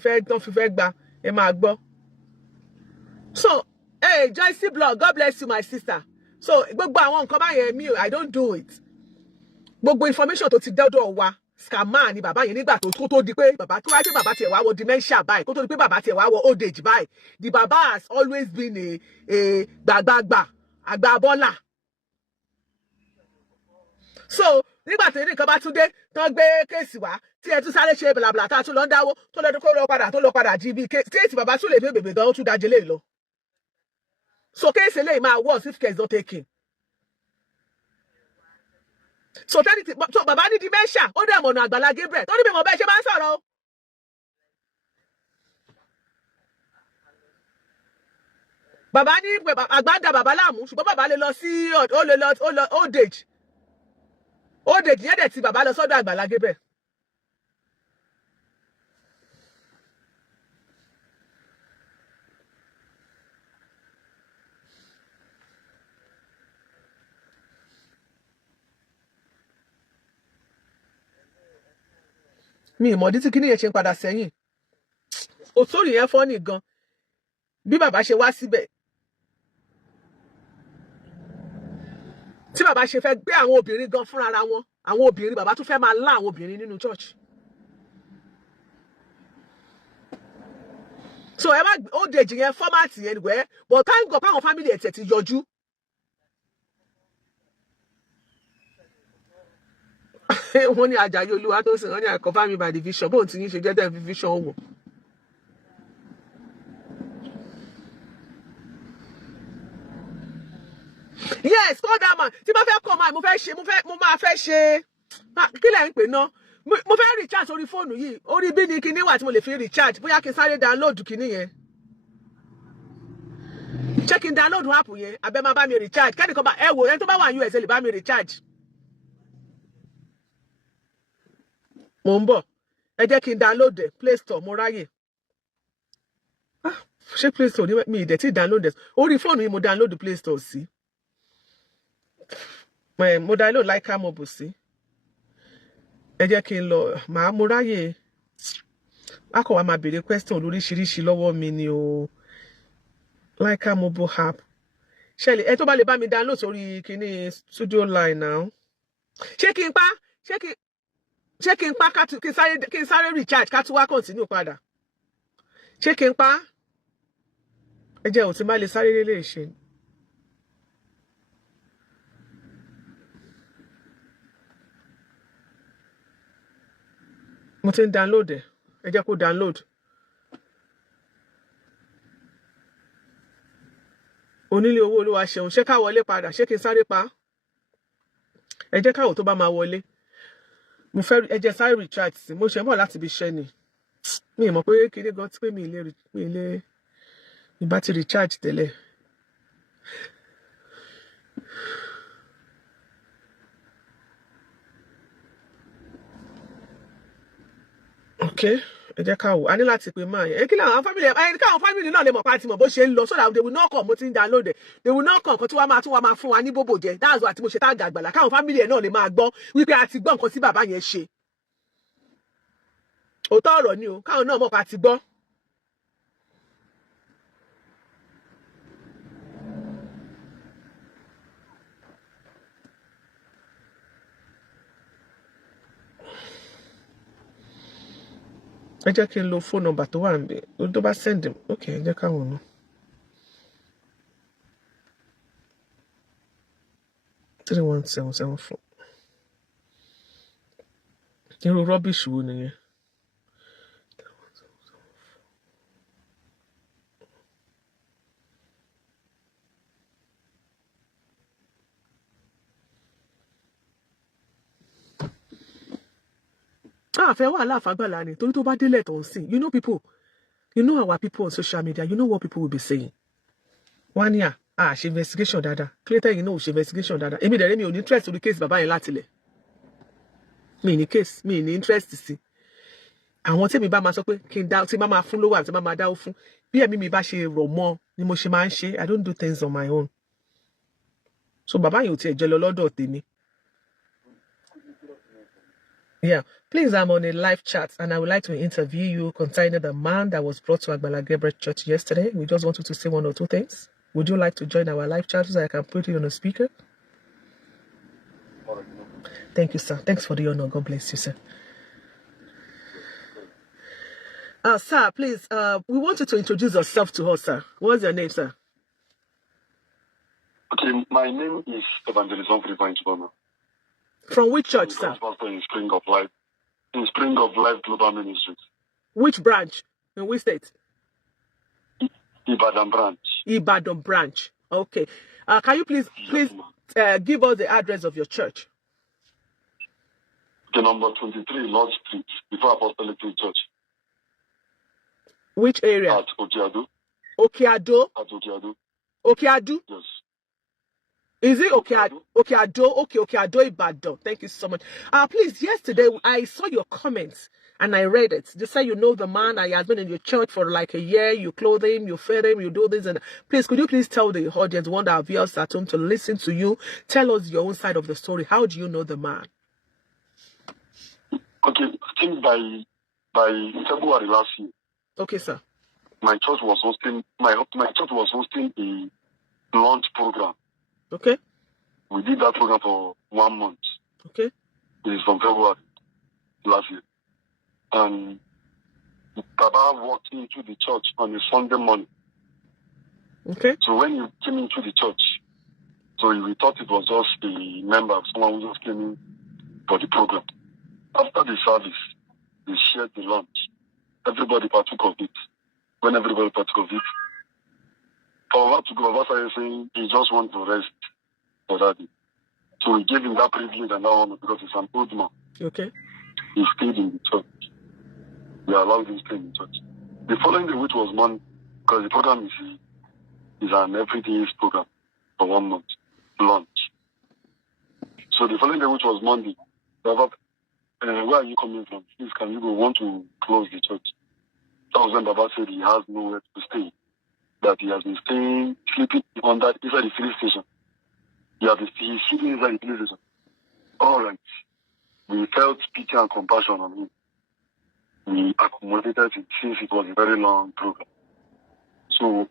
fẹ́ gba ẹ máa gbọ́. So hey Joyce blog God bless you my sister. So gbogbo àwọn nǹkan báyẹn I don't do it. Gbogbo information tó ti dọ́dọ̀ wa scammer ni bàbá yẹn nígbà tó di pé bàbá tó wá pé bàbá tiẹ̀ wá wọ dementia báyìí kó tó di pé bàbá tiẹ̀ wá wọ old age báyìí the baba has always been a gbàgbàgbà àgbàbọ́là. So nígbà tí nǹkan bá tún dé tán gbé kéèsì wá tí ẹ tún sáré ṣe bìlàbìlà tá a tún lọ ń dáwó tó lọ padà jí bí kéèsì bàbá tún lè bí bèbè gan ó tún dájẹ́ lè lọ. So kéèsì lè máa worse if care is not taken. So bàbá ní dementia ó dẹ̀ mọ̀nà Àgbàlá Gabriel tó ní bí mo bẹ́ẹ̀ ṣe máa ń sọ̀rọ̀ o. Bàbá ní àgbà ń da bàbá láàmú ṣùgbọ́n bàbá lè lọ sí old age yẹn dẹ̀ ti bàbá lọ sọ́dọ̀ Àgbàlá Gabriel. Mi ìmọ̀ dí tí kíní yẹn ṣe ń padà sẹ́yìn. Òtórí yẹn fọ́ nìgan. Bí bàbá ṣe wá síbẹ̀. Tí bàbá ṣe fẹ́ gbé àwọn obìnrin gan fúnra ara wọn. Àwọn obìnrin bàbá tún fẹ́ máa lá àwọn obìnrin nínú church. So ẹ má old age yẹn format yẹn wẹ́ but thank God àwọn family ẹ̀ tẹ̀ ti yọjú. Wọ́n ní Àjàyí Olúwa tó sìn wọ́n ní I confirm by the vision bóun ti yín ṣe jẹ́jẹ́ fi vision wò. Yes, call that man. Tí mo fẹ́ kọ́ máa mo máa fẹ́ ṣe kí lẹ̀ ń pè ná. Mo fẹ́ recharge orí fóònù yìí. Orí bí ni kíní wà tí mo lè fi recharge. Bóyá kí n sáré download kíní yẹn. Check in download app yẹn. Abẹ́ máa bá mi recharge. Kẹ́nìkan bá ẹ wò ẹni tó bá wà ní US lè bá mi recharge. Mo ń bọ̀. Ẹ jẹ́ kí n download ẹ̀ Play Store mo ráyè. Ṣé Play Store ni mi ìdẹ̀ tí download ẹ̀. Orí fóònù yìí mo download Play Store sí. Mo download Laika Mobile sí. Ẹ jẹ́ kí n lọ mo ráyè. A kò wá máa béèrè question lóríṣiríṣi lọ́wọ́ mi ni o. Laika Mobile app. Ṣẹlẹ̀ ẹ tó bá lè bá mi download sórí kíní studio line now. Ṣé kí n pa kí n sáré recharge ká tún wá continue padà. Ṣé kí n pa? Ẹ jẹ́ ò tí má lè sáré lè ṣe. Mo ti ń download ẹ̀. Ẹ jẹ́ kó download. Onílé owó Olúwa ṣeun. Ṣé ká wọlé padà? Ṣé kí n sáré pa? Ẹ jẹ́ káwọ̀ tó bá máa wọlé. Mo fẹ́ ẹ jẹ́ sáré recharge sí. Mo ṣe ń bọ̀ láti ibi iṣẹ́ ni. Mi ì mọ̀ pé kíní gan tí pé mi bá ti recharge tẹ́lẹ̀. Okay, ẹ jẹ́ ká wò. A ní láti pe máa yẹn. Kí làwọn family náà lè mọ̀ pa àti mọ̀ bó ṣe ń lọ so that they will not come mo ti ń download it. They will not come kan tí wọ́n máa fún wa ní bóbò jẹ. That's why tí mo ṣe tag Àgbàlá. Káwọn family ẹ̀ náà lè máa gbọ́ wípé a ti gbọ́ nǹkan tí bàbá yẹn ṣe. Òótọ́ ọ̀rọ̀ ni o. Káwọn náà mọ̀ pa ti gbọ́. Ẹ jẹ́ kí n lo phone number tó wà níbẹ̀. Tó bá send him. Okay, ẹ jẹ́ ká wò ná. 31774. Irú rubbish wo nìyẹn? Fẹ́ wà láàfàgbàlà ni torí tó bá délẹ̀ tó ń sìn. You know our people on social media. You know what people will be saying. Wọ́n ní ṣe investigation dáadáa. Clayton yìí náà ò ṣe investigation dáadáa. Èmi dẹ̀rẹ́ mi ò ní interest orí case bàbá yẹn látilẹ̀. Mi ní case, mi ní interest sí. Àwọn tí mi bá máa sọ pé kí n dá tí máa fún lówó àti máa dáwó fún. Bí ẹ̀mí mi bá ṣe rọ̀ mọ́ ni mo ṣe máa ń ṣe. I don't do things on my own. So bàbá yẹn ò tiẹ̀ jẹ́ lọ lọ́dọ̀ tèmi. Yeah, please, I'm on a live chat and I would like to interview you concerning the man that was brought to Agbala Gabriel Church yesterday. We just want you to say one or two things. Would you like to join our live chat so I can put you on a speaker? Thank you, sir. Thanks for the honor. God bless you, sir. Sir, please, we want you to introduce yourself to us, sir. What's your name, sir? Okay, my name is Evangelist Humphrey. From which church, sir? In Spring of Life. In Spring of Life Global Ministries. Which branch? In which state? Ibadan branch. Ibadan branch. Okay. Can you please give us the address of your church? The number 23 Lord Street, before Apostolic Church. Which area? At Okeado. Okeado? At Okeado. Okeado? Yes. Is it Okeado? Okeado? Okay, Okeado Ibadan. Thank you so much. Please, yesterday I saw your comments and I read it. They say you know the man. I has been in your church for like a year. You clothe him, you feed him, you do this. And please, could you please tell the audience, one of our viewers at home, to listen to you? Tell us your own side of the story. How do you know the man? Okay, think by February last year, Okay, sir. my church was hosting a launch program. Okay. We did that program for 1 month. Okay. It is from February last year. And Baba walked into the church on a Sunday morning. Okay. So when he came into the church, so we thought it was just a member, someone who just came in for the program. After the service, we shared the lunch. Everybody partook of it. When everybody partook of it, Baba to go, Baba started saying he just wants to rest for that day. So we gave him that privilege and that honor because he's an old man. Okay. He stayed in the church. We allowed him to stay in the church. The following day, which was Monday, because the program is an everyday program for 1 month, lunch. So the following day, which was Monday, Baba, where are you coming from? Please, can you go? Want to close the church? That was when Baba said he has nowhere to stay. That he has been sleeping inside the filling station. He's sleeping inside the filling station. All right. We felt pity and compassion on him. We accommodated it since it was a very long program. So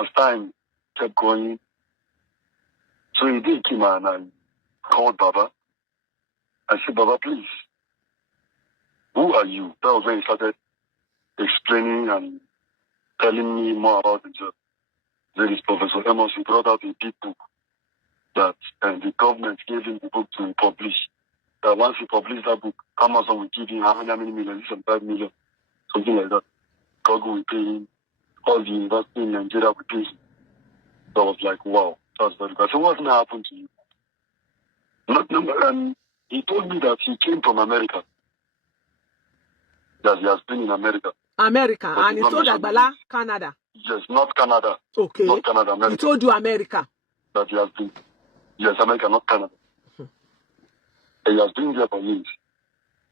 as time kept going, so he did came and I called Baba. I said, Baba, please, who are you? That was when he started explaining and telling me more about the job. There is Professor Amos. He brought out a big book that the government gave him the book to publish. That once he published that book, Amazon will give him how many million, 5 million, something like that. Google will pay him. All the university in Nigeria will pay him. So I was like, wow, that's very good. So what's going to happen to you? He told me that he came from America. That he has been in America. America. And he told Agbala, Canada. Yes, not Canada. Okay. Not Canada, America. He told you America. That he has been. Yes, America, not Canada. He has been there for years.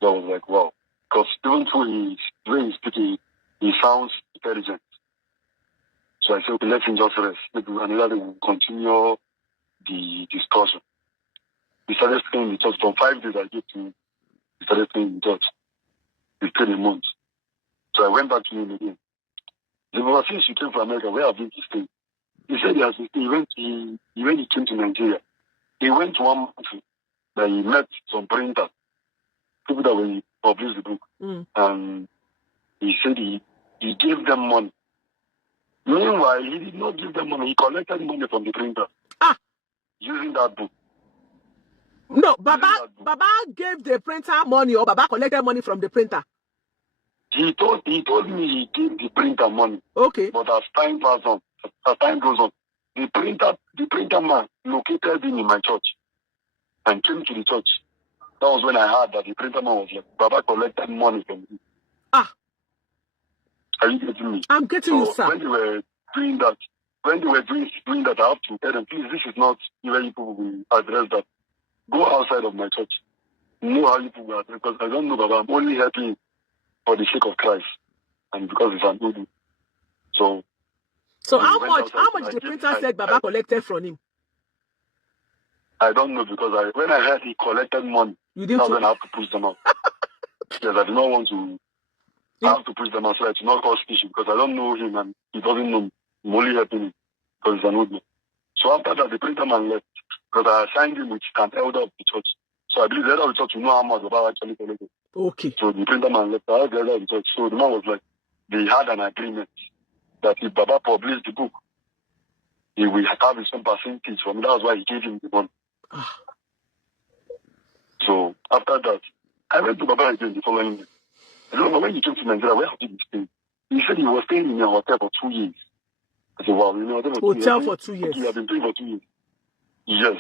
So I was like, wow. Because even through the way he's speaking, he sounds intelligent. So I said, okay, let him just rest. Maybe another day we'll continue the discussion. He started staying in the church. From 5 days I gave to him, he started staying in the church. He stayed a month. So I went back to him again. He said, since you came from America, where have you been staying? He said he has been staying. When he came to Nigeria, he went to one month that he met some printers, people that will publish the book. And he said he gave them money. Meanwhile, he did not give them money. He collected money from the printer. Using that book. No, Baba gave the printer money, or Baba collected money from the printer. He told me he gave the printer money. Okay. But as time goes on, the printer man located him in my church and came to the church. That was when I heard that the printer man was like, Baba collected money from me. Are you getting me? I'm getting you, sir. When they were doing that, I have to tell them, please, this is not where you people will address that. Go outside of my church. Know how you people will address, because I don't know, Baba. I'm only helping for the sake of Christ and because it's an good. So how much the printer said Baba collected from him? I don't know, because when I heard he collected money, then I have to push them out. Yes, I do not want to. I have to push them out so it's not cause issue, because I don't know him and he doesn't know me. I'm only helping him because he's an old man. So after that, the printer man left, because I assigned him with an elder of the church. So I believe the elder of the church will know how much Baba actually collected. Okay. So the printer man left. I had the elder of the church. So the man was like, they had an agreement that if Baba published the book, he will have his own percentage from it. That was why he gave him the money. So after that, I went to Baba again the following day. I don't know, when he came to Nigeria, where have you been staying? He said he was staying in a hotel for 2 years. I said, wow, you know, hotel for 2 years. He has been staying for 2 years. Yes.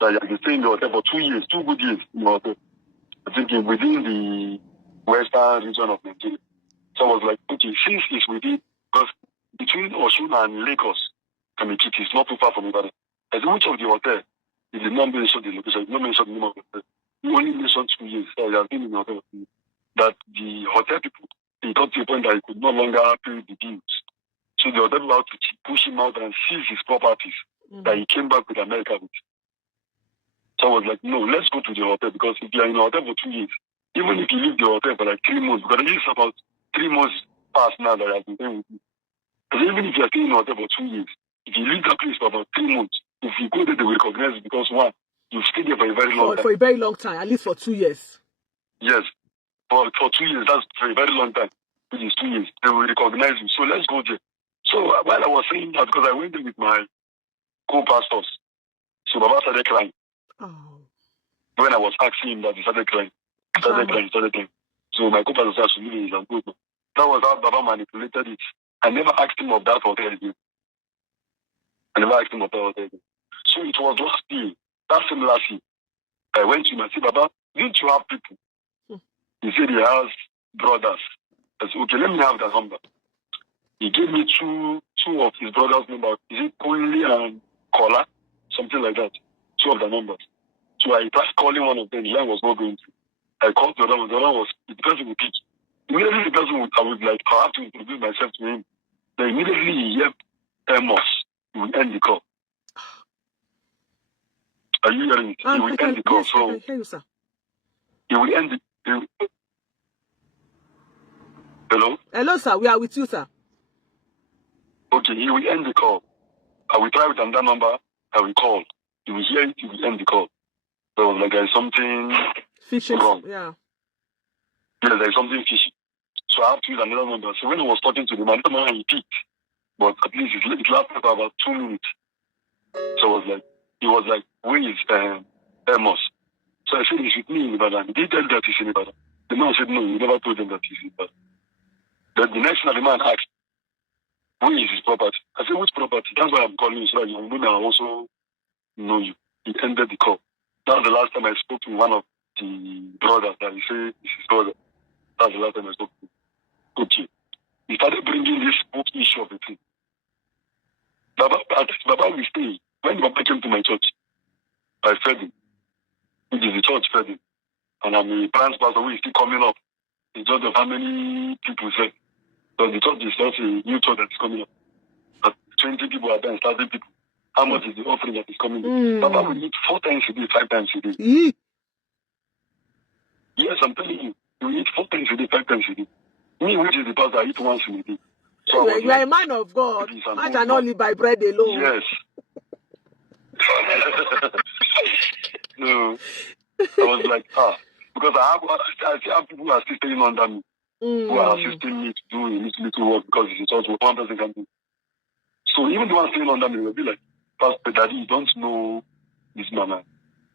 That he has been staying in the hotel for 2 years, 2 good years in the hotel. I think within the western region of Nigeria. So I was like, okay, since it's within, because between Osun and Lagos, Kamikiti, it's not too far from each other. I said, which of the hotel? He did not mention the location, he did not mention the name of the hotel. He only mentioned 2 years. So he has been in the hotel. That the hotel people, he got to a point that he could no longer pay the bills. So the hotel people had to push him out and seize his properties that he came back with America with. So I was like, no, let's go to the hotel, because if you are in a hotel for 2 years, Even if you leave the hotel for like 3 months, because it's about 3 months past now that I've been staying with you. Because even if you're staying in the hotel for 2 years, if you leave that place for about 3 months, if you go there, they will recognize it because one, you've stayed there for a very long time. For a very long time, at least for 2 years. Yes. For 2 years, that's for a very long time. Which is 2 years. They will recognize you. So let's go there. So while I was saying that, because I went there with my co-pastors, so Baba started crying. Oh. When I was asking him that, he started crying. Started crying. So my co-pastor said, "Absolutely, he's good." That was how Baba manipulated it. I never asked him of that hotel again. So it was last year, that same last year, I went to him and said, "Baba, didn't you have people?" He said he has brothers. I said, "Okay, let me have the number." He gave me two of his brothers' numbers. Is it Kunli and Kola? Something like that. 2 of the numbers. So I tried calling one of them. The line was not going through. I called the other one. The other one was, the person would pick. Immediately the person would, I have to introduce myself to him. Then immediately he yelled, Amos. He would end the call. Are you hearing it? He would end the call. Yes, so I can hear you, sir. He would end it. Hello? Hello, sir. We are with you, sir. Okay, he will end the call. I will try with another number. I will call. He will hear it. He will end the call. So like there's something Fishy. wrong. Yeah. Yes, there's something fishy. So I have to use another number. So when I was talking to him, I don't know how he picked. But at least it lasted for about 2 minutes. So he was like, where is Amos? So I said, he's with me in Ibadan. Did he tell that he's in Ibadan? The man said, no, you never told him that he's in Ibadan. Then the next time the man asked, where is his property? I said, which property? That's why I'm calling you, so that you know I also know you. He ended the call. That was the last time I spoke to one of the brothers that he said is his brother. That's the last time I spoke to him. Okay. He started bringing this book issue of the thing. Baba will stay. When Baba came to my church, I fed him. Which is the church fed him. And I'm a branch pastor who is still coming up. It's just of how many people said. So the church is just a new church that is coming up. 20 people are there, 30 people. How much is the offering that is coming in? Baba will eat 4 times a day, 5 times a day. Yes, I'm telling you. You eat 4 times a day, 5 times a day. Me, which is the pastor, I eat once in a day. So you are a man of God. Man cannot live by bread alone. Yes. No. I was like, because I have people who are still staying under me, who are assisting me to do a little work because it's just what one person can do. So even the one staying under me will be like, Pastor Daddy, you don't know this man.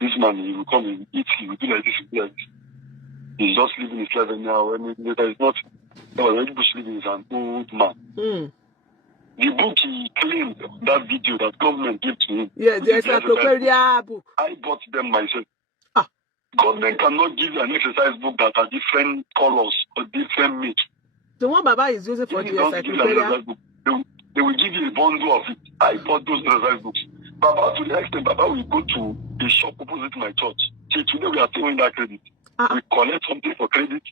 This man, he will come and eat, he will do like this, he will do like this. He's just living his life now. And there is not, already Bush living is an old man. The book he claimed, that video that government gave to him. Yes, the encyclopedia book. I bought them myself. Government cannot give you an exercise book that are different colors or different meat. The one Baba is using for the encyclopedia. They will give you a bundle of it. I bought those exercise books. Baba, to the extent, Baba will go to a shop opposite my church. See, today we are still in that credit. We collect something for credit.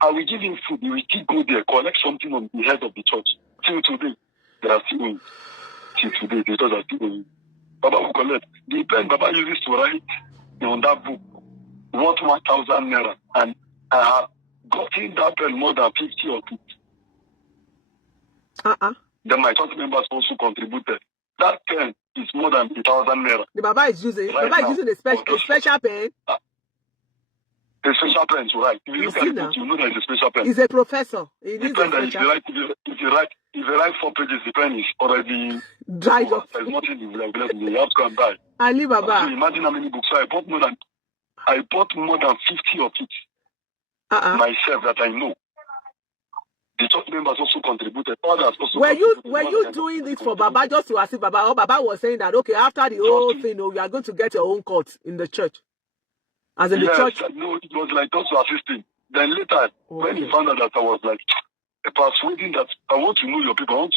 I will give him food. We will still go there, collect something on the head of the church. Till today, they are still going. Till today, the church are still going. Baba will collect. The pen Baba uses to write on that book worth 1,000 naira. And I have gotten that pen more than 50 or 2. Then my church members also contributed. That pen is more than 1,000 naira. The Baba is using a special pen. A special pen to write. If you look at the book, you know that it's a special pen. He's a professor. He the pen that if you write 4 pages, the pen is already dried up. There's nothing you have to go and buy. Ali Baba. So imagine how many books. So I bought more than 50 of it myself that I know. The church members also contributed. Others also were you doing it for Baba just to assist Baba? Or Baba was saying that, okay, after the whole thing, you are going to get your own court in the church? As in the church? No, it was like also assisting. Then later, when he found out that I was like persuading that I want to know your people,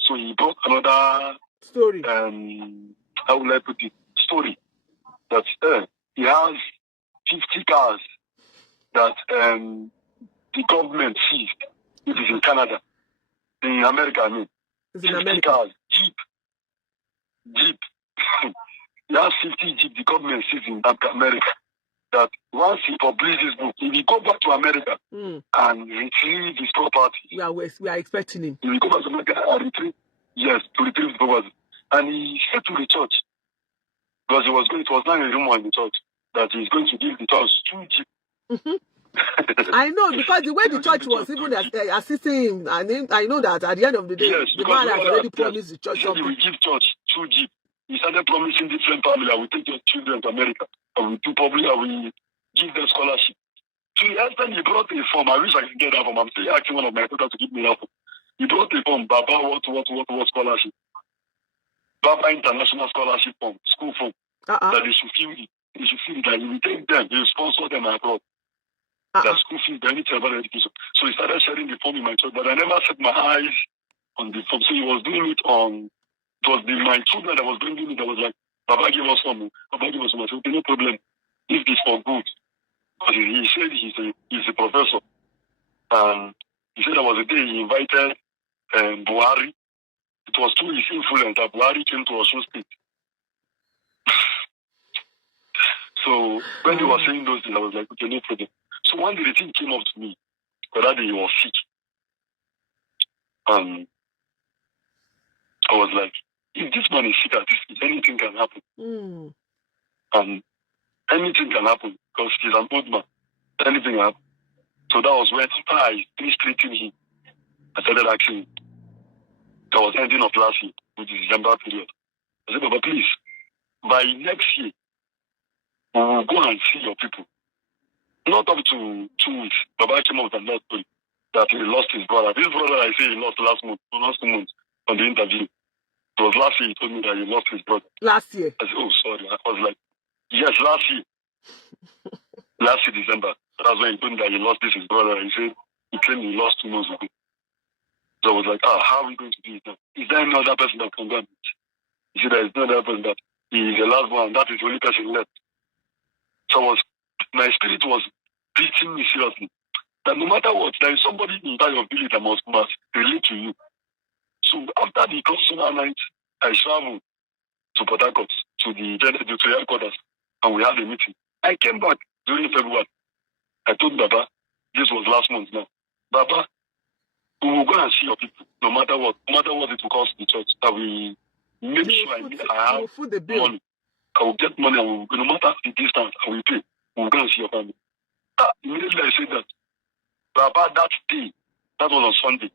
So he brought another story. How will I put it? Story. That he has 50 cars that the government seized. It is in Canada. In America, I mean. It's in America. Cars, Jeep. He has 50 Jeep the government seized in America. that once he published his book, he will go back to America and retrieve his property. We are expecting him. He will go back to America and retrieve, to retrieve his property. And he said to the church, because it was now a rumor in the church, that he's going to give the church 2 jeeps. I know, because the way the church was even assisting him, I know that at the end of the day, the man has already promised the church something. He will give church 2 jeeps. He started promising different families, I will take your children to America. I will give them scholarship. To the extent he brought a form, I wish I could get that form. I'm still asking one of my tutors to give me that form. He brought a form, Baba, what scholarship? Baba International Scholarship Form, school form. That they should fill it. They should feel that he will take them, he will sponsor them abroad. That school fees, they need to have education. So he started sharing the form in my church, but I never set my eyes on the form. So he was doing it on, it was my children that was bringing it, that was like, Baba give us some, Baba give us some. I said, okay, no problem. If this for good. Because he said he's a professor. And he said there was a day he invited Buhari. It was through his influence that Buhari came to Osun State. So when he was saying those things, I was like, okay, no problem. So one day the thing came up to me, but that day he was sick. I was like, if this man is sick at this, anything can happen. Anything can happen because he's an old man. Anything can happen. So that was when I finished treating him. I started asking him. That was ending of last year, which is December period. I said, Baba, please, by next year, we will go and see your people. Not up to 2 weeks. Baba came up with another story that he lost his brother. This brother I say he lost last month on the interview. It was last year he told me that he lost his brother. Last year? I said, oh, sorry. I was like, yes, last year. Last year, December. That's when he told me that he lost his brother. He said he claimed he lost 2 months ago. So I was like, how are we going to do it now? Is there any other person that can do it? He said there is no other person that he is the last one. That is the only person left. So my spirit was beating me seriously. That no matter what, there is somebody in that your village that must relate to you. So after the constitutional night, I traveled to Port Harcourt, to the headquarters, and we had a meeting. I came back during February. I told Baba, this was last month now, Baba, we will go and see your people, no matter what it will cost the church, that we make sure I have money. I will get money, and no matter the distance, I will pay. We will go and see your family. Immediately I said that. Baba, that day, that was on Sunday,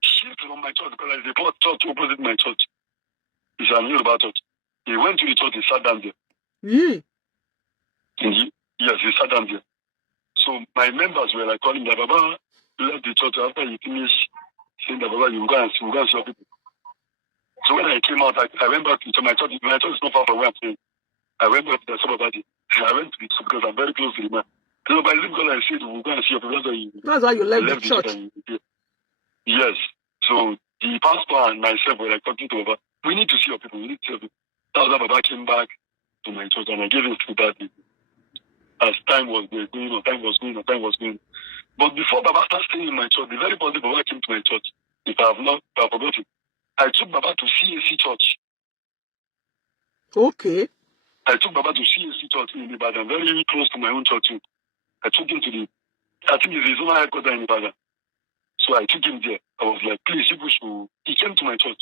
shift from my church, because there is a church opposite my church. It's a Yoruba church. He went to the church, he sat down there. Yes, he sat down there. So my members were like calling that, Baba, you left the church after you finish saying that, Baba, you will go and see your people. So when I came out, I went back to my church. My church is not far from where I'm staying. I went back to the suburb. I went to the church because I'm very close to the man. So by because I said, we'll go and see your people. That's why you left the church. Yes. So the pastor and myself were like talking to Baba. We need to see your people. We need to see your people. That was how Baba came back to my church, and I gave him feedback as time was going on. But before Baba started staying in my church, the very first day Baba came to my church, if I have forgotten, I took Baba to CAC church. Okay. I took Baba to CAC church in Ibadan, very close to my own church too. I took him to I think it's his own headquarters in Ibadan. So I took him there. I was like, please, he came to my church.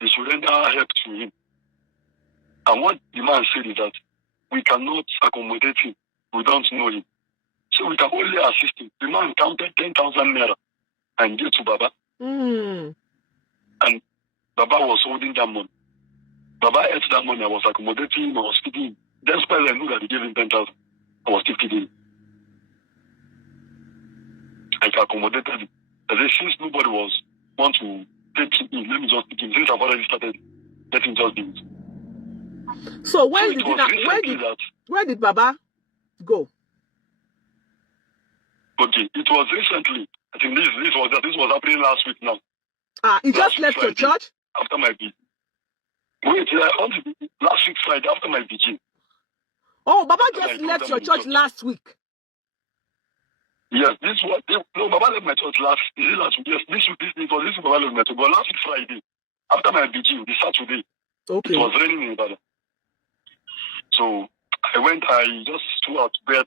They should render help to him. And what the man said is that we cannot accommodate him. We don't know him. So we can only assist him. The man counted 10,000 naira and gave to Baba. And Baba was holding that money. Baba ate that money. I was accommodating him. I was feeding him. Despite I knew that he gave him 10,000, I was still feeding him. I accommodated him. I said, since nobody want to take him in, let me just take him. Since I've already started, let him just do it. So where did Baba go? Okay, it was recently. I think this was happening last week now. He just left your church? After my beat. Wait, last week Friday after my beginning. Oh, Baba just left your church last week. Yes, Baba left my church last week. Yes, this week Baba left my church. But last week Friday, after my beginning, the Saturday, it was raining in Ibadan. So I went, I just threw out bread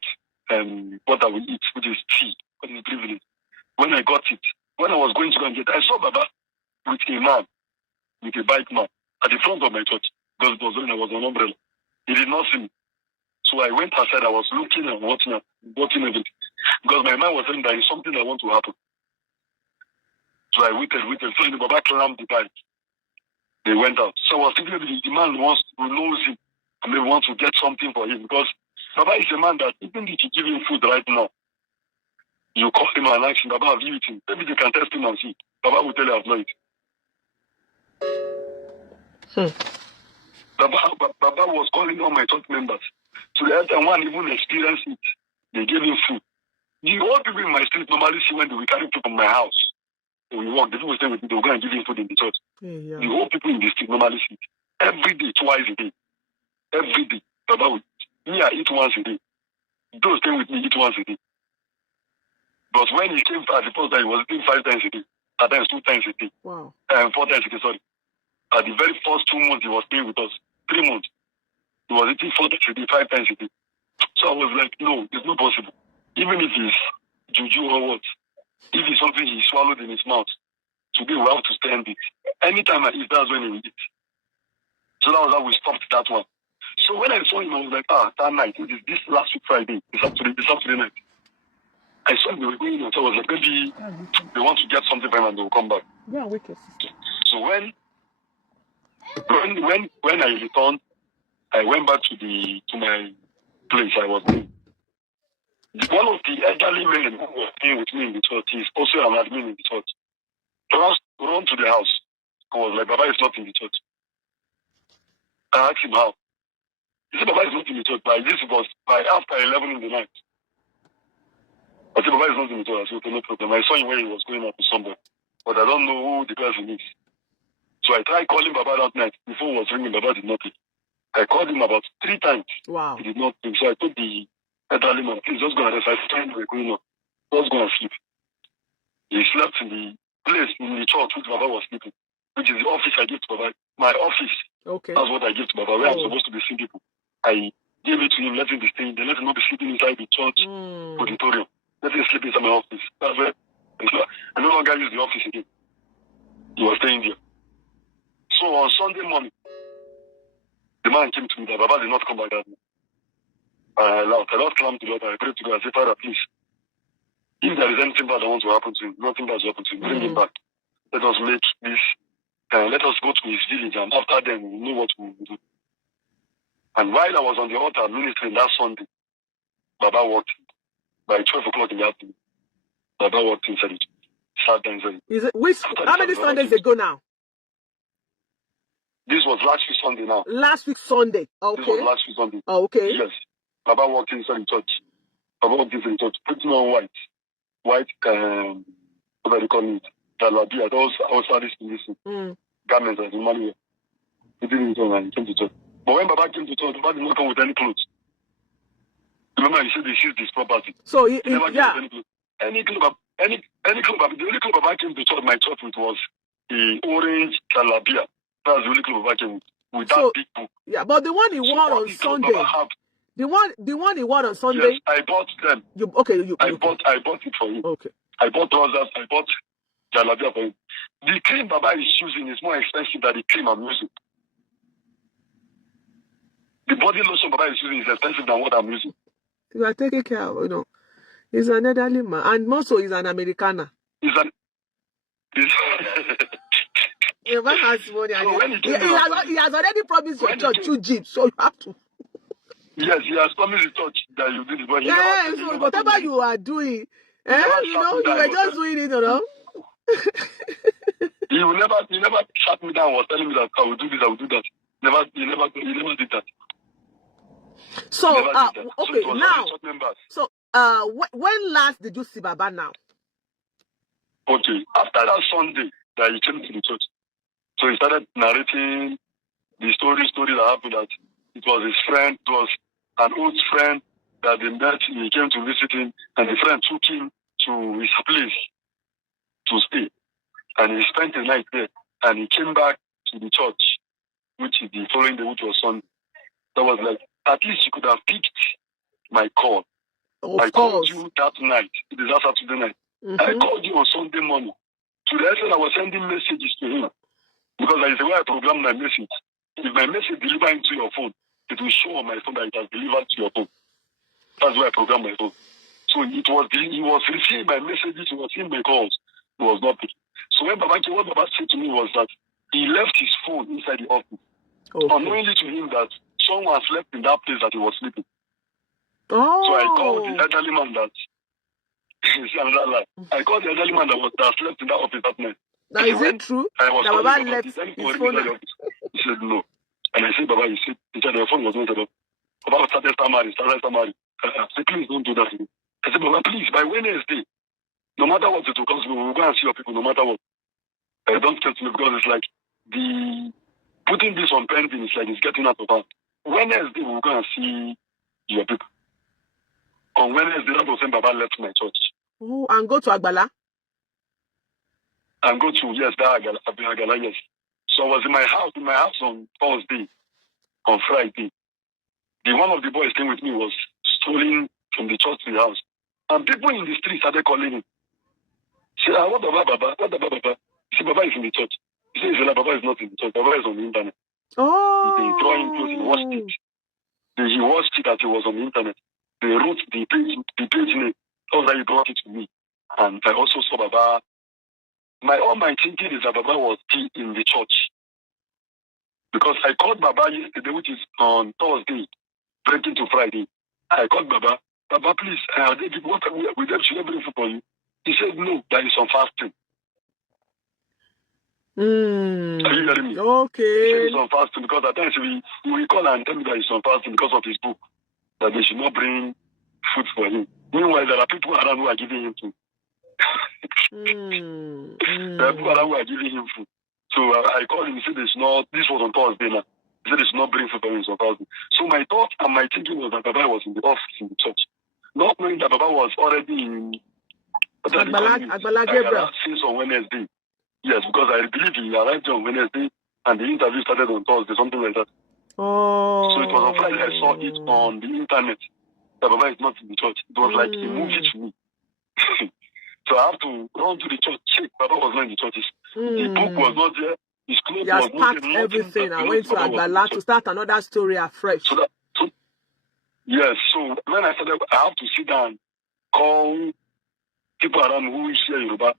and what I would eat, which is tea, what is privilege. When I got it, when I was going to go and get it, I saw Baba with a man, with a bike man, at the front of my church, because it was when I was on umbrella. He did not see me. So I went outside, I was looking and watching everything. Because my mind was saying there is something that want to happen. So I waited. So the Baba climbed the bike. They went out. So I was thinking the man knows him and maybe wants to get something for him. Because Baba is a man that even if you give him food right now, you call him and ask him, Baba, have you eaten? Maybe they can test him and see. Baba will tell you, I've not eaten. Baba was calling all my church members. So the other one even experienced it. They gave him food. The old people in my street normally see when they will carry people from my house. When we walk, the people stay with me, they will go and give him food in the church. Yeah. The old people in the street normally see it. Every day, twice a day. Every day. Baba will eat. Me, I eat once a day. Those staying with me eat once a day. But when he came at the first time, he was eating 5 times a day. At times 2 times a day. Wow. 4 times a day, sorry. At the very first 2 months he was staying with us, 3 months, he was eating 4 times a day, 5 times a day. So I was like, no, it's not possible. Even if it's juju or what, if it's something he swallowed in his mouth, today we have to stand it. Anytime I eat, that's when he will eat. So that was how we stopped that one. So when I saw him, I was like, that night, it is this last week Friday, this Saturday night. I saw they were going out, so I was like, maybe they want to get something from him and they will come back. Yeah, wake your sister. So when I returned, I went back to my place I was in. One of the elderly men who was staying with me in the church is also an admin in the church. Run to the house. I was like, Baba is not in the church. I asked him how. He said, Baba is not in the church. By this was by after 11 in the night. I said, Baba is not in the church. I said, okay, no problem. I saw him when he was going out to somebody. But I don't know who the person is. So I tried calling Baba that night. The phone was ringing. Baba did not pick. I called him about 3 times. Wow. He did not pick. So I told the elderly man, please just go and rest. I said, we're going on. Just go and sleep. He slept in the place in the church which Baba was sleeping, which is the office I give to Baba. My office. Okay. That's what I give to Baba, where I'm supposed to be seeing people. I gave it to him, let him be staying there, let him not be sleeping inside the church auditorium. Let him sleep inside my office. That's where I no longer use the office again. He was staying there. So on Sunday morning, the man came to me that Baba did not come back that night. I just climbed to the Lord. I prayed to God. I said, Father, please, if there is anything bad that wants to happen to him, nothing bad will happen to him, bring him back. Let us make this, let us go to his village, and after then, we know what we will do. And while I was on the altar ministering that Sunday, Baba walked in. By 12 o'clock in the afternoon, Baba walked inside it. Sat down inside it. How many Sundays ago now? This was last week Sunday now. Last week Sunday. Okay. This was last week Sunday. Oh, okay. Yes. Baba walked inside the church. Baba walked inside the church, putting on white, what do you call it? Talabia. Those this garments as normally wear. He didn't come and he came to church. But when Baba came to church, Baba did not come with any clothes. Remember, he said they seized his property. So he never came with any clothes. Any clothes. The only clothes Baba came to church, my church with, was the orange Talabia. That's the only clothes Baba came with that big book. Yeah, but the one he wore on Sunday. The one he wore on Sunday. Yes, I bought them. I bought it for him. Okay. I bought trousers. I bought Jalabia for him. The cream Baba is using is more expensive than the cream I'm using. The body lotion Baba is using is expensive than what I'm using. You are taking care of, He's an elderly man, and also he's an Americana. He has money. So he has already promised your church 2 jeeps, so you have to. Yes, he has promised the church that you do this, but so whatever you are doing, you were just doing it, He never sat me down and was telling me that I will do this, I will do that. He never did that. So, okay, now, so, when last did you see Baba now? Okay, after that Sunday that he came to the church, so he started narrating the story that happened, that it was his friend, it was an old friend that they met, he came to visit him, and the friend took him to his place to stay. And he spent the night there, and he came back to the church, which is the following day, which was Sunday. That was like At least you could have picked my call. I called you that night. It is that Saturday night. I called you on Sunday morning. To the extent I was sending messages to him. Because that is the way I program my message. If my message delivers into your phone, it will show on my phone that it has delivered to your phone. That's why I program my phone. So he was receiving my messages, he was seeing my calls. He was not picking. So what Baba said to me was that he left his phone inside the office. Unknowingly to him that someone slept in that place that he was sleeping. So I called the elderly man that I called the elderly man that slept in that office that night. Now is it true that Baba left his phone? He said no. And I said, Baba, you said your phone was not set up. Baba started stammering. I said, please don't do that to me. I said, Baba, please, by Wednesday, no matter what it will cost me, we will go and see your people, no matter what. Don't tell me because it's like putting this on pending is like it's getting out of hand. Wednesday, we will go and see your people. On Wednesday, that was when Baba left my church. Oh, and go to Agbala? And go to, yes, that Agbala, yes. So I was in my house on Thursday, on Friday. One of the boys staying with me was stolen from the church to the house. And people in the street started calling him. Say, what about Baba? What about Baba? He said, Baba is in the church. He says, Baba is not in the church. Baba is on the internet. They draw him close. He watched it. He watched it that he was on the internet. They wrote the page name. That was how he brought it to me. And I also saw Baba. All my thinking is that Baba was still in the church. Because I called Baba yesterday, which is on Thursday, breaking to Friday. I called Baba. Baba, please, with them should I bring food for you? He said, no, that is on fasting. Are you hearing me? Okay. He said it's on fasting because at times he will call and tell me that it's on fasting because of his book, that they should not bring food for him. Meanwhile, there are people around who are giving him food. There are people around who are giving him food. So I called him, he said this was on Thursday now. He said it's not bring food for him, it's on fasting. So my thought and my thinking was that Baba was in the office in the church. Not knowing that Baba was already in Agbala Gabriel. Since on Wednesday. Yes, because I believe he arrived on Wednesday and the interview started on Thursday, something like that. So it was on Friday I saw it on the internet that Baba is not in the church. It was like a movie to me. So I have to run to the church, check. Baba was not in the church. The book was not there. His clothes was not there. He has packed everything. I went to Agbala to start another story afresh. Yes, so when I started, I have to sit down, call people around who share Yoruba,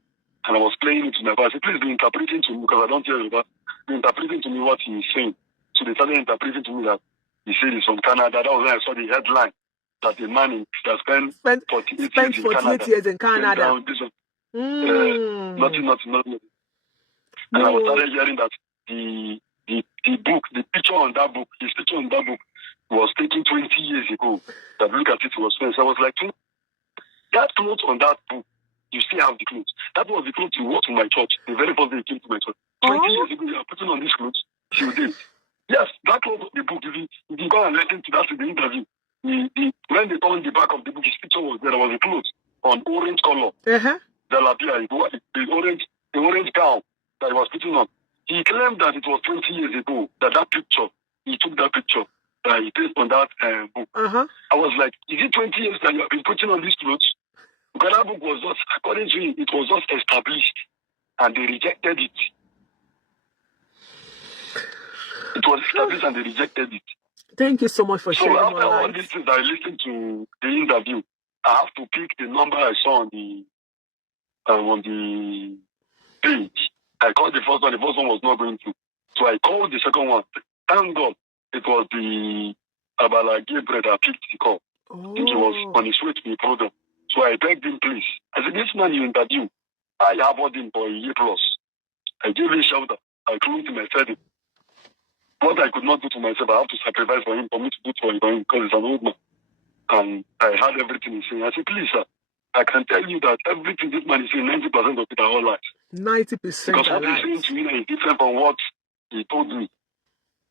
and I was playing it to my voice. I said, please be interpreting to me because I don't hear Yoruba. Be interpreting to me what he is saying. So they started interpreting to me that he said he's from Canada. That was when I saw the headline that the man that spent 48 years in Canada. Nothing. And I started hearing that the book, the picture on that book, his picture on that book was taken 20 years ago. That look at it was finished. I was like, that clothes on that book, you still have the clothes. That was the clothes you wore to my church. The very first day you came to my church. 20 years ago, you are putting on these clothes. You did. Yes, that clothes of the book, if you go and listen to that in the interview, when they turned the back of the book, his picture was there. There was a clothes on orange color. The lapia, the orange gown that he was putting on. He claimed that it was 20 years ago that picture, he took that picture, he placed on that book. I was like, is it 20 years that you have been putting on these clothes? Because that book was just, according to him, it was just established and they rejected it. It was established and they rejected it. Thank you so much for sharing. So after all these things, I listened to the interview. I have to pick the number I saw on the page. I called the first one. The first one was not going through. So I called the second one. Thank God it was the Agbala Gabriel that picked the call. I think he was on his way to the program. So I begged him, please. I said, this man you interview, I have him for a year plus. I gave him shelter. I clothed him, I fed him. What I could not do to myself, I have to sacrifice for him, for me to do for him, because he's an old man. And I had everything he's saying. I said, please, sir, I can tell you that everything this man is saying, 90% of it are all lies. 90% because what he's saying to me is different from what he told me.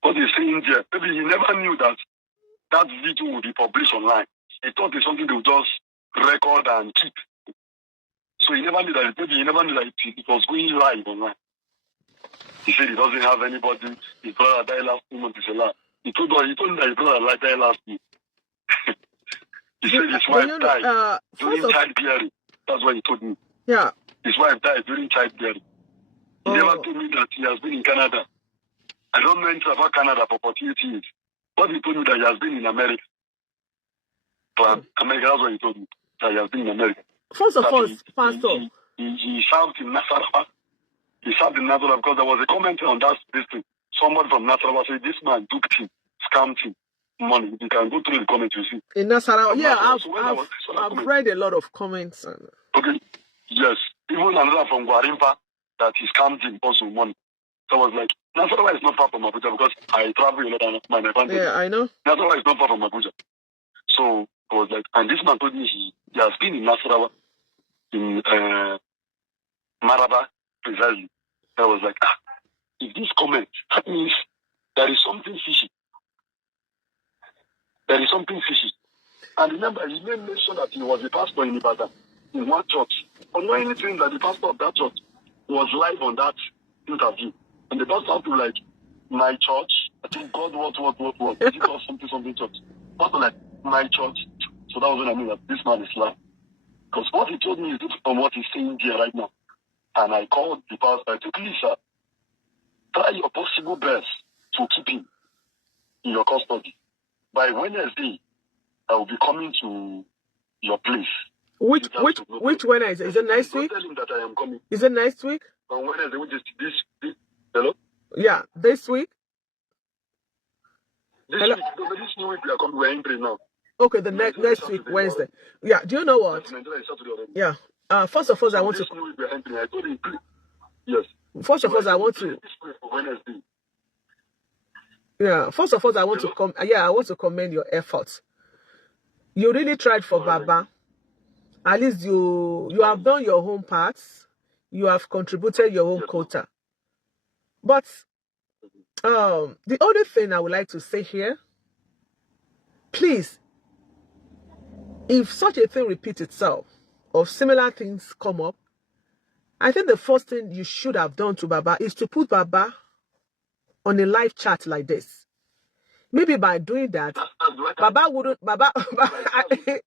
What he's saying there, maybe he never knew that that video would be published online. He thought it's something they would just record and keep. So he never knew that, it was going live online. He said he doesn't have anybody. His brother died last 2 months. Is a lie. He told me that his brother died last week. He said his wife died during childbearing. That's what he told me. Yeah. His wife died during childbearing. He never told me that he has been in Canada. I don't know anything about Canada for 48 years. But he told me that he has been in America. But America, that's what he told me. That he has been in America. First of all, Pastor. He served in Nasarawa. He served in Nasarawa because there was a comment on that thing. Somebody from Nasarawa said, this man duped him, scammed him. Money. You can go through the comments you see. In Nasarawa, yeah, I've read a lot of comments. Okay, yes. Even another from Guarimpa that he scammed him also money. So I was like, Nasarawa is not far from Abuja because I travel a lot and my family. Yeah, I know. Nasarawa is not far from Abuja. So I was like, and this man told me he has been in Nasarawa, in Maraba, precisely. I was like, if this comment, that means there is something fishy. There is something fishy. And remember, he made mention that he was a pastor in Ibadan, in one church. Unknowing anything that the pastor of that church was live on that interview. And the pastor had to like, my church, I think God, what? Is it called something church? Pastor like, my church. So that was when I knew that this man is lying. Because what he told me is different from what he's saying here right now. And I called the pastor, I said, please, sir, try your possible best to keep him in your custody. By Wednesday, I will be coming to your place. Which Wednesday? Is it next week? Tell him that I am coming. Is it next week? On Wednesday, which is this hello? Yeah, this week. This new week we are coming. We are entering now. Okay, the next week, Wednesday. Yeah. Do you know what? Yeah. First of all, I want to. New week we are entering. I told him, yes. First of all, I want to. Wednesday. Yeah. First of all, I want to come. Yeah, I want to commend your efforts. You really tried for Baba. At least you have done your own parts. You have contributed your own quota. But the other thing I would like to say here, please, if such a thing repeats itself or similar things come up, I think the first thing you should have done to Baba is to put Baba on a live chat like this. Maybe by doing that,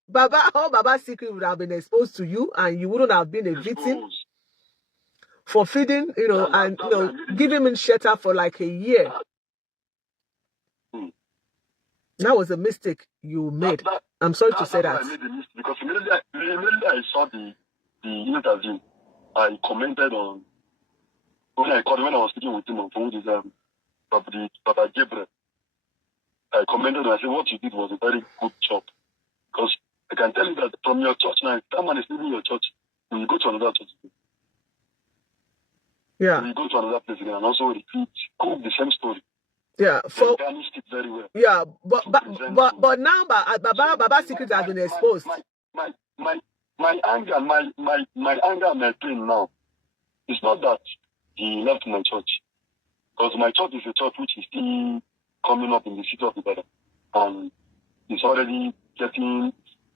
Baba's secret would have been exposed to you, and you wouldn't have been a victim for feeding, and giving him shelter for like a year. That was a mistake you made. I'm sorry to say that. I made a mistake because immediately I saw the interview, I commented on when I was speaking with him on phone with Baba Gabriel. I commented and I said, what you did was a very good job. Because I can tell you that from your church now, if that man is leaving your church, when you go to another church, when you go to another place again and also repeat, the same story. Yeah, garnished it very well. Yeah, but now Baba's secret has been exposed. My anger, my anger and my pain now, it's not that he left my church. Because my church is a church which is still coming up in the city of Ibadan. And it's already getting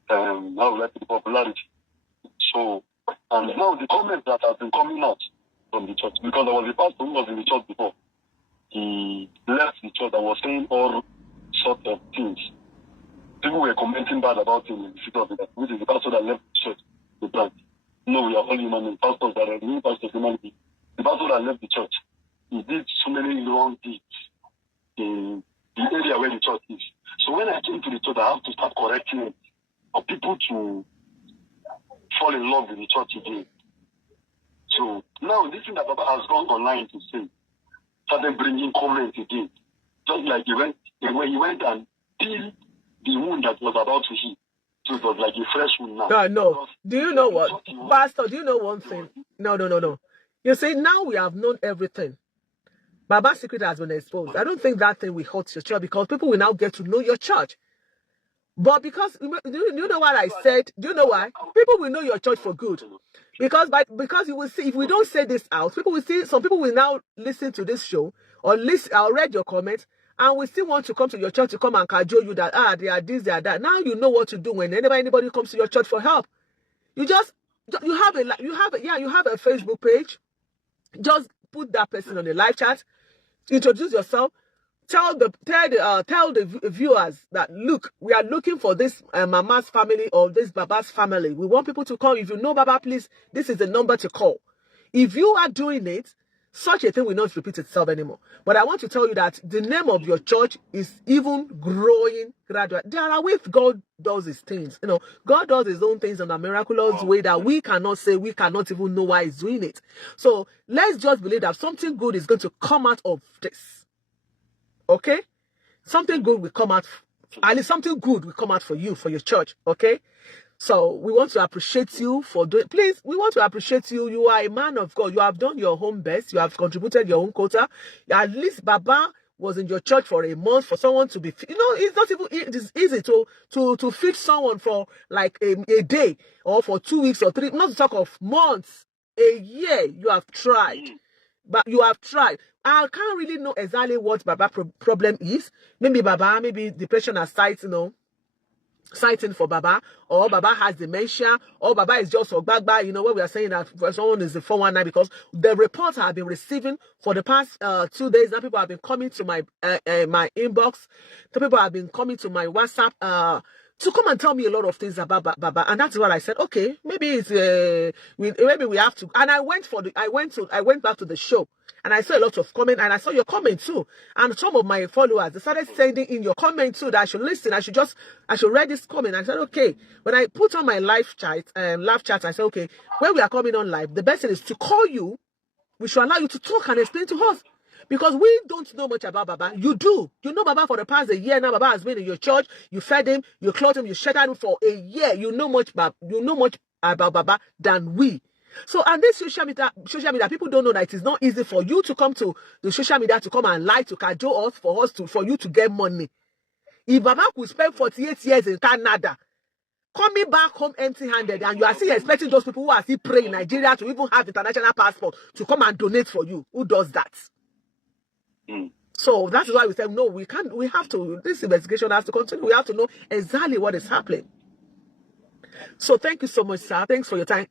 the popularity. So, and now the comments that have been coming out from the church, because there was a pastor who was in the church before. He left the church and was saying all sorts of things. People were commenting bad about him in the city of Ibadan, which is the pastor that left the church, the branch. No, we are all human beings. Pastors that are new pastors, humanity. The pastor that left the church, he did so many wrong deeds in the area where the church is. So when I came to the church, I have to start correcting it for people to fall in love with the church again. So now this thing that Baba has gone online to say, started bringing comments again. Just like he went and healed the wound that was about to heal. So it was like a fresh wound now. No. Do you know what? Pastor, do you know one thing? No. You see, now we have known everything. Baba's secret has been exposed. I don't think that thing will hurt your church because people will now get to know your church. But because, do you know what I said? Do you know why? People will know your church for good. Because you will see, if we don't say this out, people will see, some people will now listen to this show or read your comments and we still want to come to your church to come and cajole you that, they are this, they are that. Now you know what to do when anybody comes to your church for help. You have a Facebook page. Just put that person on a live chat, introduce yourself, tell the viewers that, look, we are looking for this Mama's family or this Baba's family. We want people to call. If you know Baba, please, this is the number to call. If you are doing it, such a thing will not repeat itself anymore. But I want to tell you that the name of your church is even growing gradually. There are ways God does his things. You know, God does his own things in a miraculous way that we cannot say, we cannot even know why he's doing it. So let's just believe that something good is going to come out of this. Okay? Something good will come out. At least something good will come out for you, for your church. Okay? So we want to appreciate you for doing. Please, we want to appreciate you. You are a man of God. You have done your own best. You have contributed your own quota. At least Baba was in your church for a month. For someone to be, you know, it's not even. It is easy to feed someone for like a day or for 2 weeks or 3. Not to talk of months, a year. You have tried, but you have tried. I can't really know exactly what Baba problem is. Maybe Baba, maybe depression aside, you know. Citing for Baba, or Baba has dementia, or Baba is just a Ogbagba, you know, where we are saying that someone is the 419, because the reports I have been receiving for the past 2 days. Now people have been coming to my my inbox. The people have been coming to my WhatsApp to come and tell me a lot of things about Baba, and that's what I said. Okay, maybe it's maybe we have to. And I went back to the show. And I saw a lot of comment, and I saw your comment too. And some of my followers, they started sending in your comment too, that I should listen. I should read this comment. I said, okay. When I put on my live chat, I said, okay, when we are coming on live, the best thing is to call you. We should allow you to talk and explain to us. Because we don't know much about Baba. You do. You know Baba for the past a year now. Baba has been in your church. You fed him, you clothed him, you sheltered him for a year. You know much about Baba than we. So, and this social media, people don't know that it is not easy for you to come to the social media to come and lie, to cajole us, for you to get money. If Baba could spend 48 years in Canada, coming back home empty-handed, and you are still expecting those people who are still praying in Nigeria to even have international passport to come and donate for you, who does that? So that is why we said, no, we can't. We have to. This investigation has to continue. We have to know exactly what is happening. So thank you so much, sir. Thanks for your time.